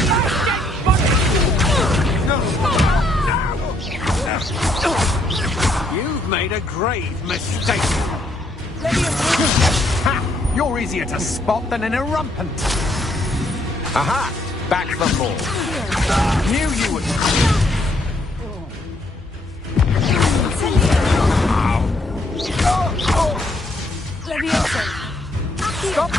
You've made a grave mistake. Ha! You're easier to spot than an irrumpant. Aha! Back for more. Knew you would. Stop!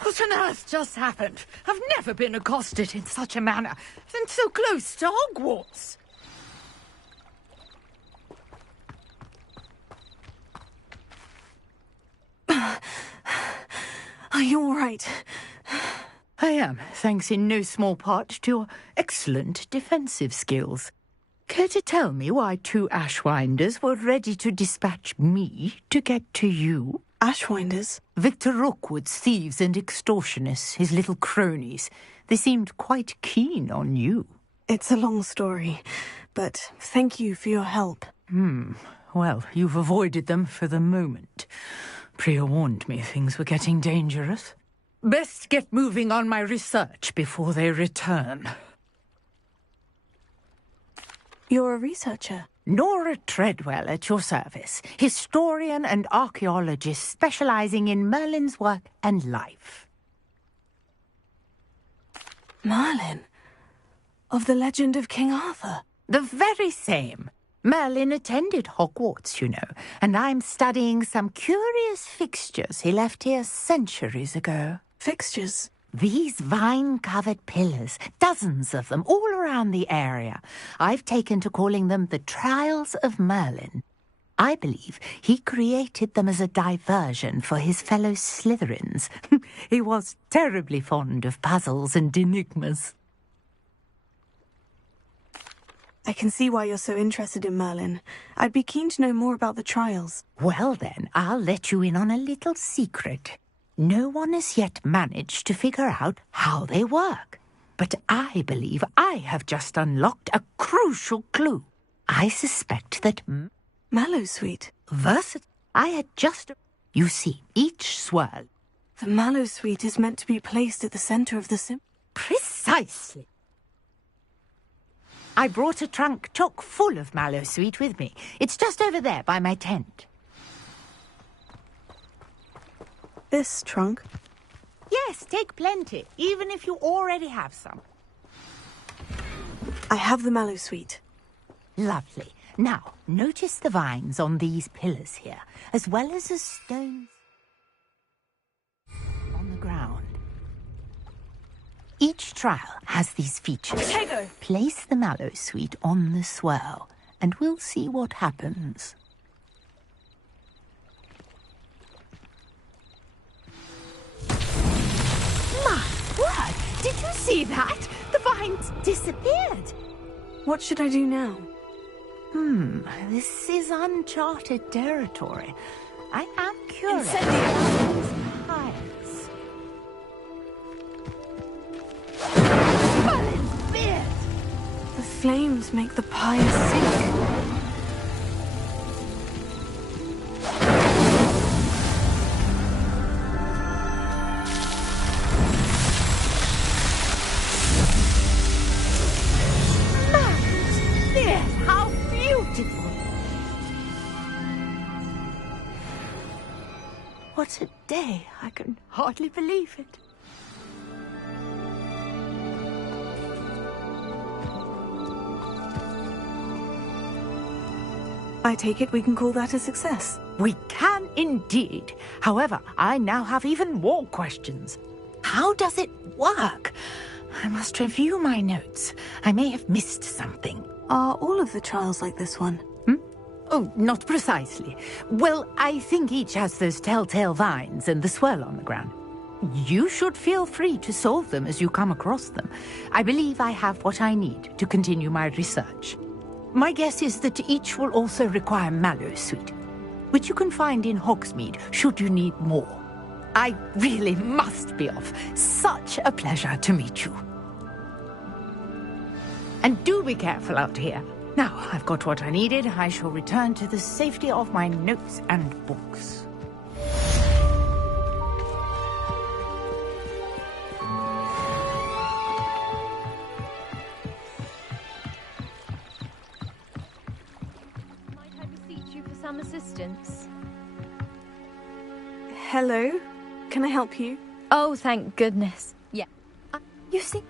What on earth just happened? I've never been accosted in such a manner, and so close to Hogwarts. Are you all right? I am, thanks in no small part to your excellent defensive skills. Care to tell me why 2 Ashwinders were ready to dispatch me to get to you? Ashwinders? Victor Rookwood's thieves and extortionists, his little cronies. They seemed quite keen on you. It's a long story, but thank you for your help. Well, you've avoided them for the moment. Priya warned me things were getting dangerous. Best get moving on my research before they return. You're a researcher? Nora Treadwell at your service, historian and archaeologist specializing in Merlin's work and life. Merlin? Of the legend of King Arthur? The very same. Merlin attended Hogwarts, you know, and I'm studying some curious fixtures he left here centuries ago. Fixtures? These vine-covered pillars, dozens of them, all around the area. I've taken to calling them the Trials of Merlin. I believe he created them as a diversion for his fellow Slytherins. He was terribly fond of puzzles and enigmas. I can see why you're so interested in Merlin. I'd be keen to know more about the trials. Well then, I'll let you in on a little secret. No one has yet managed to figure out how they work. But I believe I have just unlocked a crucial clue. I suspect that Mallowsweet. I had just... You see, each swirl... The mallow sweet is meant to be placed at the center of the Precisely. I brought a trunk chock full of mallow sweet with me. It's just over there by my tent. This trunk? Yes, take plenty, even if you already have some. I have the mallow sweet. Lovely. Now, notice the vines on these pillars here, as well as the stones on the ground. Each trial has these features. Potato! Place the mallow sweet on the swirl, and we'll see what happens. My word! Did you see that? The vines disappeared. What should I do now? This is uncharted territory. I am curious. The flames make the pyre sink. How beautiful! What a day! I can hardly believe it. I take it we can call that a success. We can indeed. However, I now have even more questions. How does it work? I must review my notes. I may have missed something. Are all of the trials like this one? Oh, not precisely. Well, I think each has those telltale vines and the swirl on the ground. You should feel free to solve them as you come across them. I believe I have what I need to continue my research. My guess is that each will also require mallow sweet, which you can find in Hogsmeade should you need more. I really must be off. Such a pleasure to meet you. And do be careful out here. Now I've got what I needed, I shall return to the safety of my notes and books. Might I beseech you for some assistance? Hello? Can I help you? Oh, thank goodness. Yeah. You see...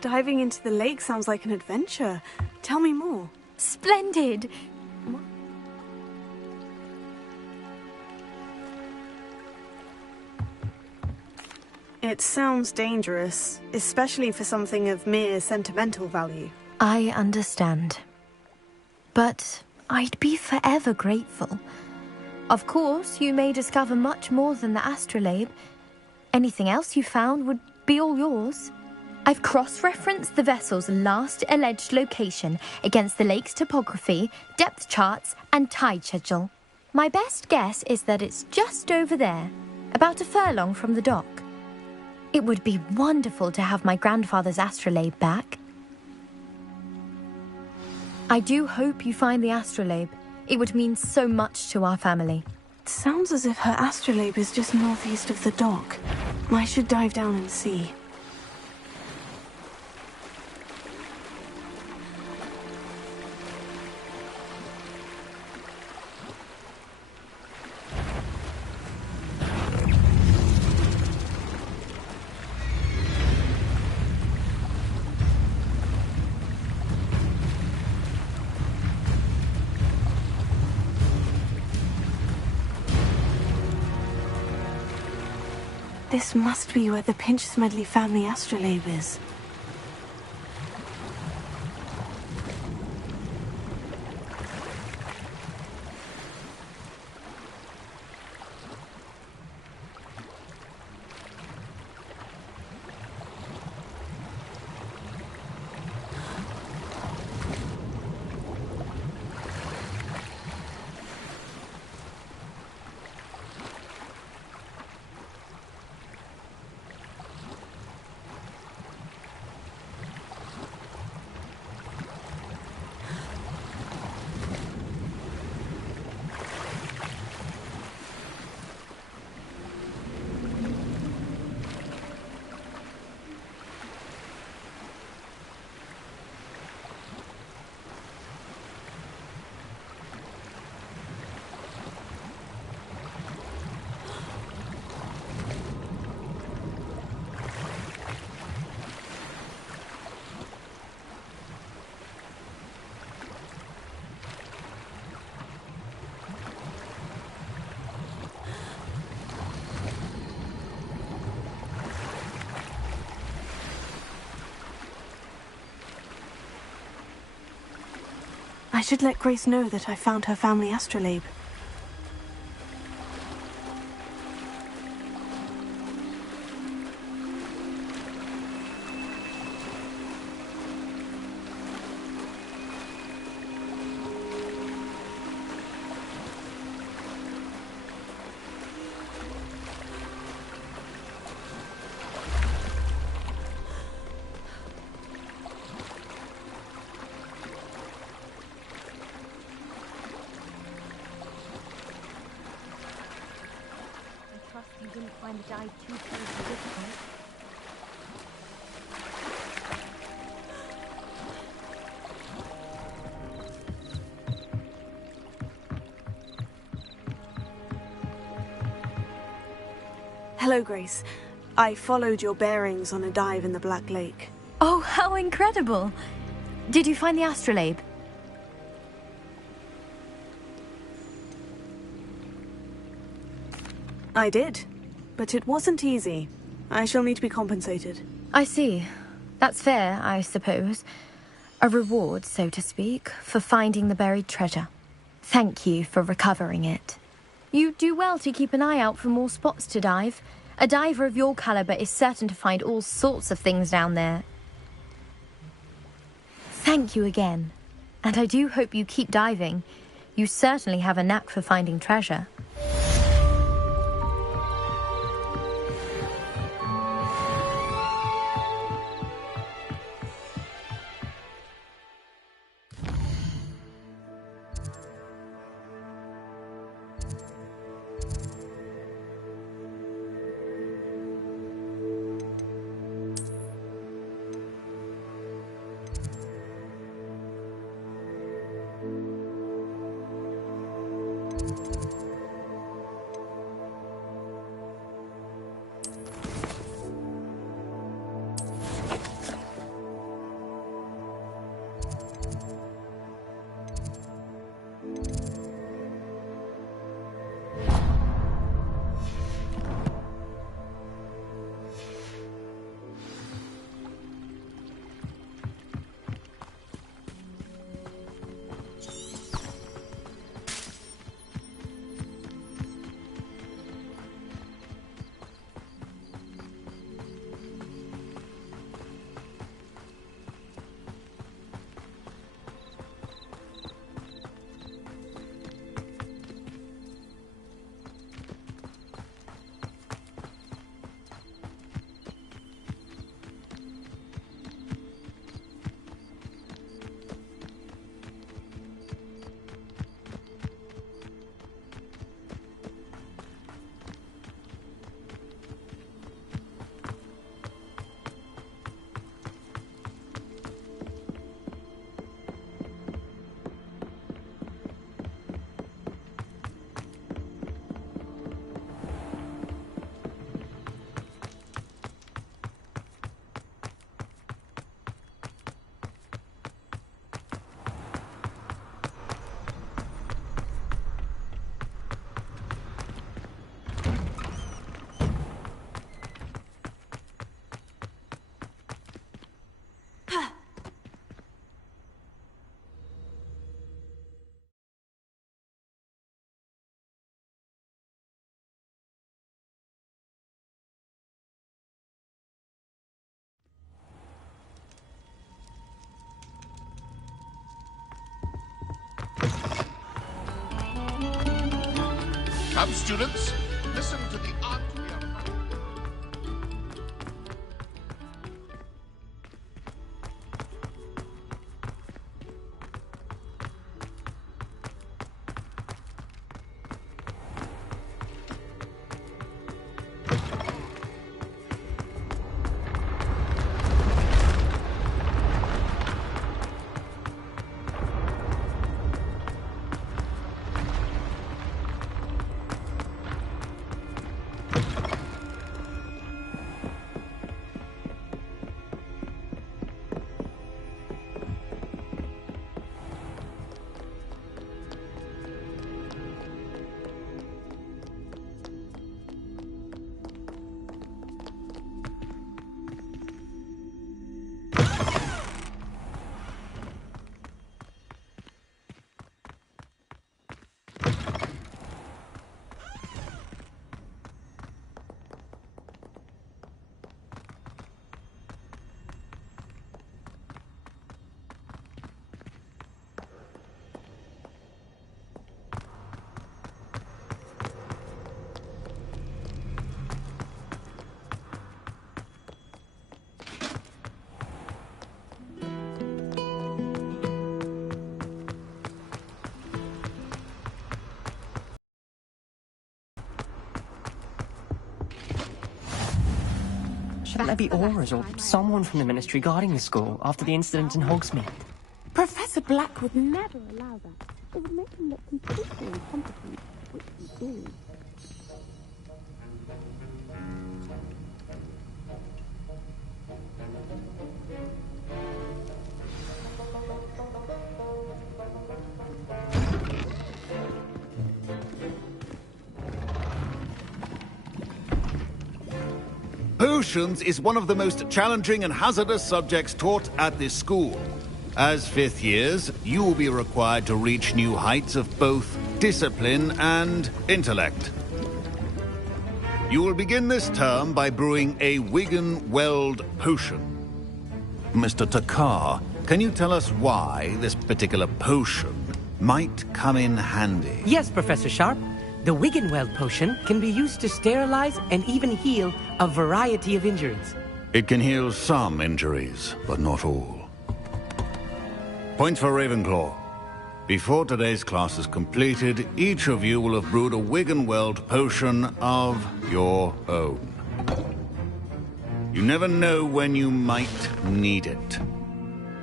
Diving into the lake sounds like an adventure. Tell me more. Splendid! It sounds dangerous, especially for something of mere sentimental value. I understand. But I'd be forever grateful. Of course, you may discover much more than the astrolabe. Anything else you found would be all yours. I've cross-referenced the vessel's last alleged location against the lake's topography, depth charts, and tide schedule. My best guess is that it's just over there, about a furlong from the dock. It would be wonderful to have my grandfather's astrolabe back. I do hope you find the astrolabe. It would mean so much to our family. It sounds as if her astrolabe is just northeast of the dock. I should dive down and see. This must be where the Pinch-Smedley family astrolabe is. I should let Grace know that I found her family astrolabe. You didn't find the dive too crazy difficult. Hello, Grace. I followed your bearings on a dive in the Black Lake. Oh, how incredible! Did you find the astrolabe? I did, but it wasn't easy. I shall need to be compensated. I see. That's fair, I suppose. A reward, so to speak, for finding the buried treasure. Thank you for recovering it. You do well to keep an eye out for more spots to dive. A diver of your caliber is certain to find all sorts of things down there. Thank you again. And I do hope you keep diving. You certainly have a knack for finding treasure. Come, students, listen to the art we are... Shouldn't there be auras or someone from the Ministry guarding the school after the incident in Hogsmeade? Professor Black would never allow that. It would make him look completely incompetent, which he is. Potions is one of the most challenging and hazardous subjects taught at this school. As fifth years, you will be required to reach new heights of both discipline and intellect. You will begin this term by brewing a Wiggenweld potion. Mr. Takar, can you tell us why this particular potion might come in handy? Yes, Professor Sharp. The Wiggenweld potion can be used to sterilize and even heal a variety of injuries. It can heal some injuries, but not all. Points for Ravenclaw. Before today's class is completed, each of you will have brewed a Wiggenweld potion of your own. You never know when you might need it.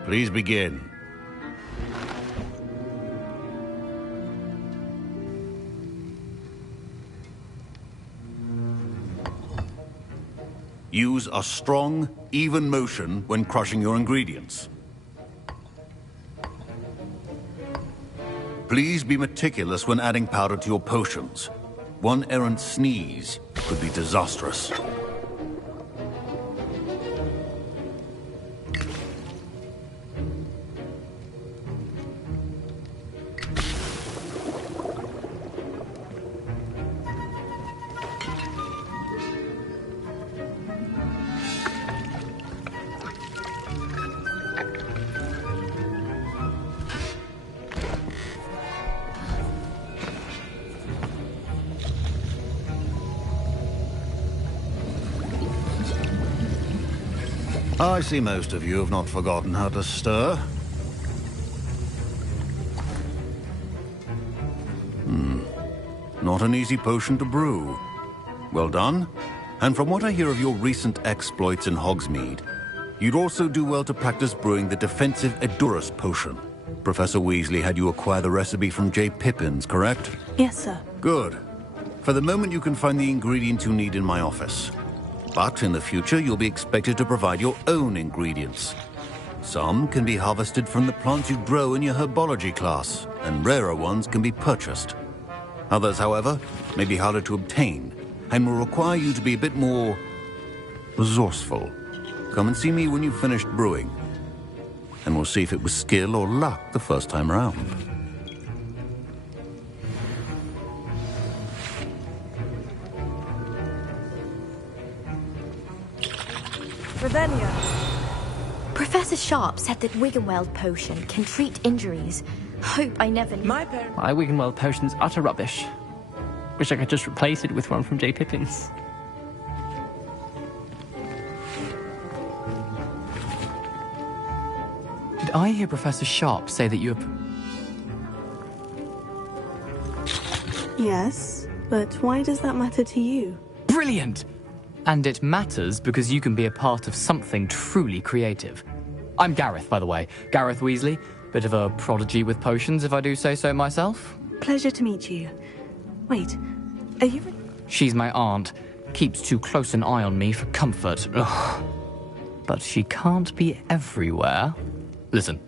Please begin. Use a strong, even motion when crushing your ingredients. Please be meticulous when adding powder to your potions. One errant sneeze could be disastrous. I see most of you have not forgotten how to stir. Not an easy potion to brew. Well done. And from what I hear of your recent exploits in Hogsmeade, you'd also do well to practice brewing the defensive Edurus potion. Professor Weasley had you acquire the recipe from J. Pippins, correct? Yes, sir. Good. For the moment, you can find the ingredients you need in my office. But in the future, you'll be expected to provide your own ingredients. Some can be harvested from the plants you grow in your herbology class, and rarer ones can be purchased. Others, however, may be harder to obtain, and will require you to be a bit more resourceful. Come and see me when you've finished brewing, and we'll see if it was skill or luck the first time around. Ravenia. Professor Sharp said that Wiggenweld potion can treat injuries. Hope I never knew. My Wiggenweld potion's utter rubbish. Wish I could just replace it with one from J. Pippins. Did I hear Professor Sharp say that you have... Yes, but why does that matter to you? Brilliant! And it matters because you can be a part of something truly creative. I'm Gareth, by the way. Gareth Weasley. Bit of a prodigy with potions, if I do say so myself. Pleasure to meet you. Wait, are you... She's my aunt. Keeps too close an eye on me for comfort. Ugh. But she can't be everywhere. Listen,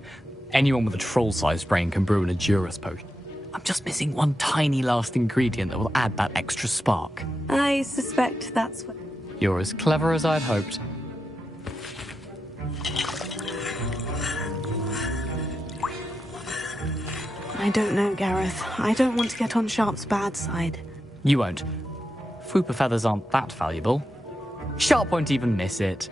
anyone with a troll-sized brain can brew an Edurus potion. I'm just missing one tiny last ingredient that will add that extra spark. I suspect that's what... You're as clever as I'd hoped. I don't know, Gareth. I don't want to get on Sharp's bad side. You won't. Fwooper feathers aren't that valuable. Sharp won't even miss it.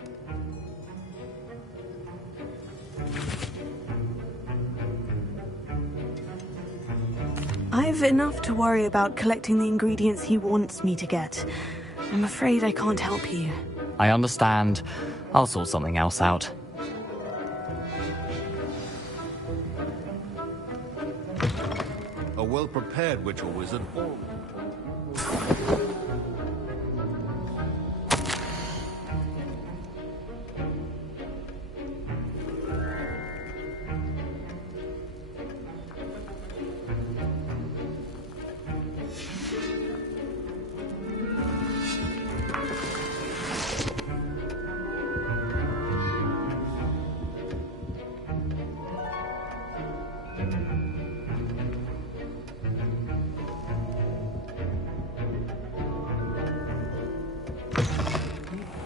I've enough to worry about collecting the ingredients he wants me to get. I'm afraid I can't help you. I understand. I'll sort something else out. A well-prepared witch or wizard or...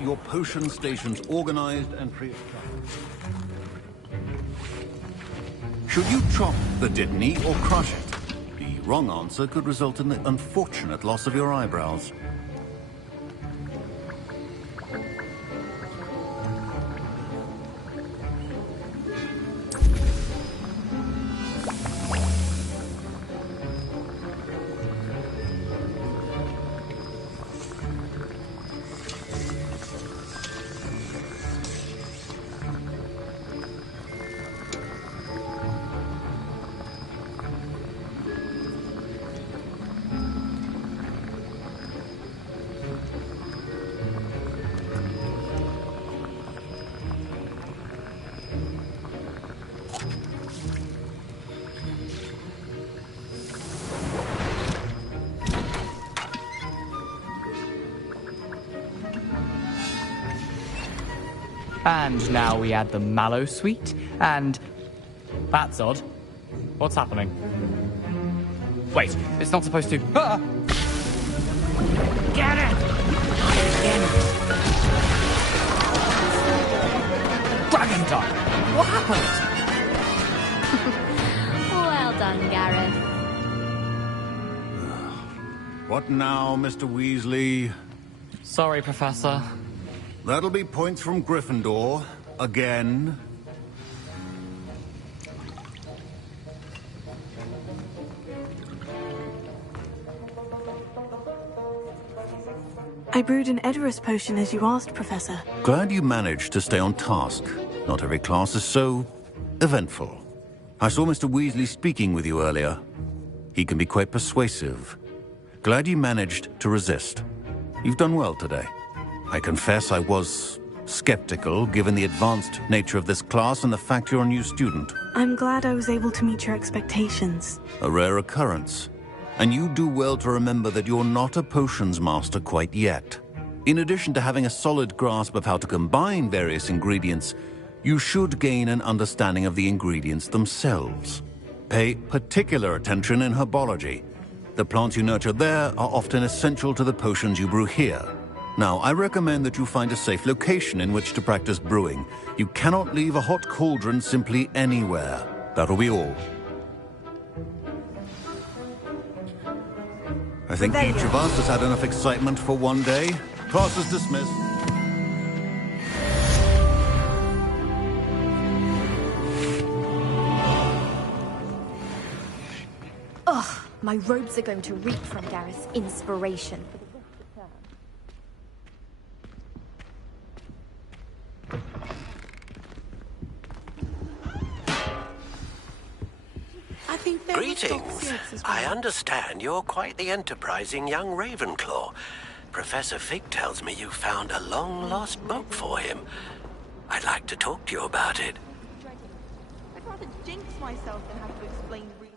your potion stations organized and free of charge. Should you chop the Dittany or crush it? The wrong answer could result in the unfortunate loss of your eyebrows. And now we add the mallow sweet, and... That's odd. What's happening? Wait, it's not supposed to... Ah! Get it! Dragon Dog! What happened? Well done, Gareth. What now, Mr. Weasley? Sorry, Professor. That'll be points from Gryffindor. Again. I brewed an Edorus potion as you asked, Professor. Glad you managed to stay on task. Not every class is so eventful. I saw Mr. Weasley speaking with you earlier. He can be quite persuasive. Glad you managed to resist. You've done well today. I confess I was skeptical, given the advanced nature of this class and the fact you're a new student. I'm glad I was able to meet your expectations. A rare occurrence. And you do well to remember that you're not a potions master quite yet. In addition to having a solid grasp of how to combine various ingredients, you should gain an understanding of the ingredients themselves. Pay particular attention in herbology. The plants you nurture there are often essential to the potions you brew here. Now, I recommend that you find a safe location in which to practice brewing. You cannot leave a hot cauldron simply anywhere. That'll be all. I think each of us has had enough excitement for one day. Class is dismissed. Ugh, my robes are going to reek from Gareth's inspiration. Greetings. I understand you're quite the enterprising young Ravenclaw. Professor Fig tells me you found a long-lost book for him. I'd like to talk to you about it. I'd rather jinx myself than have to explain reasons.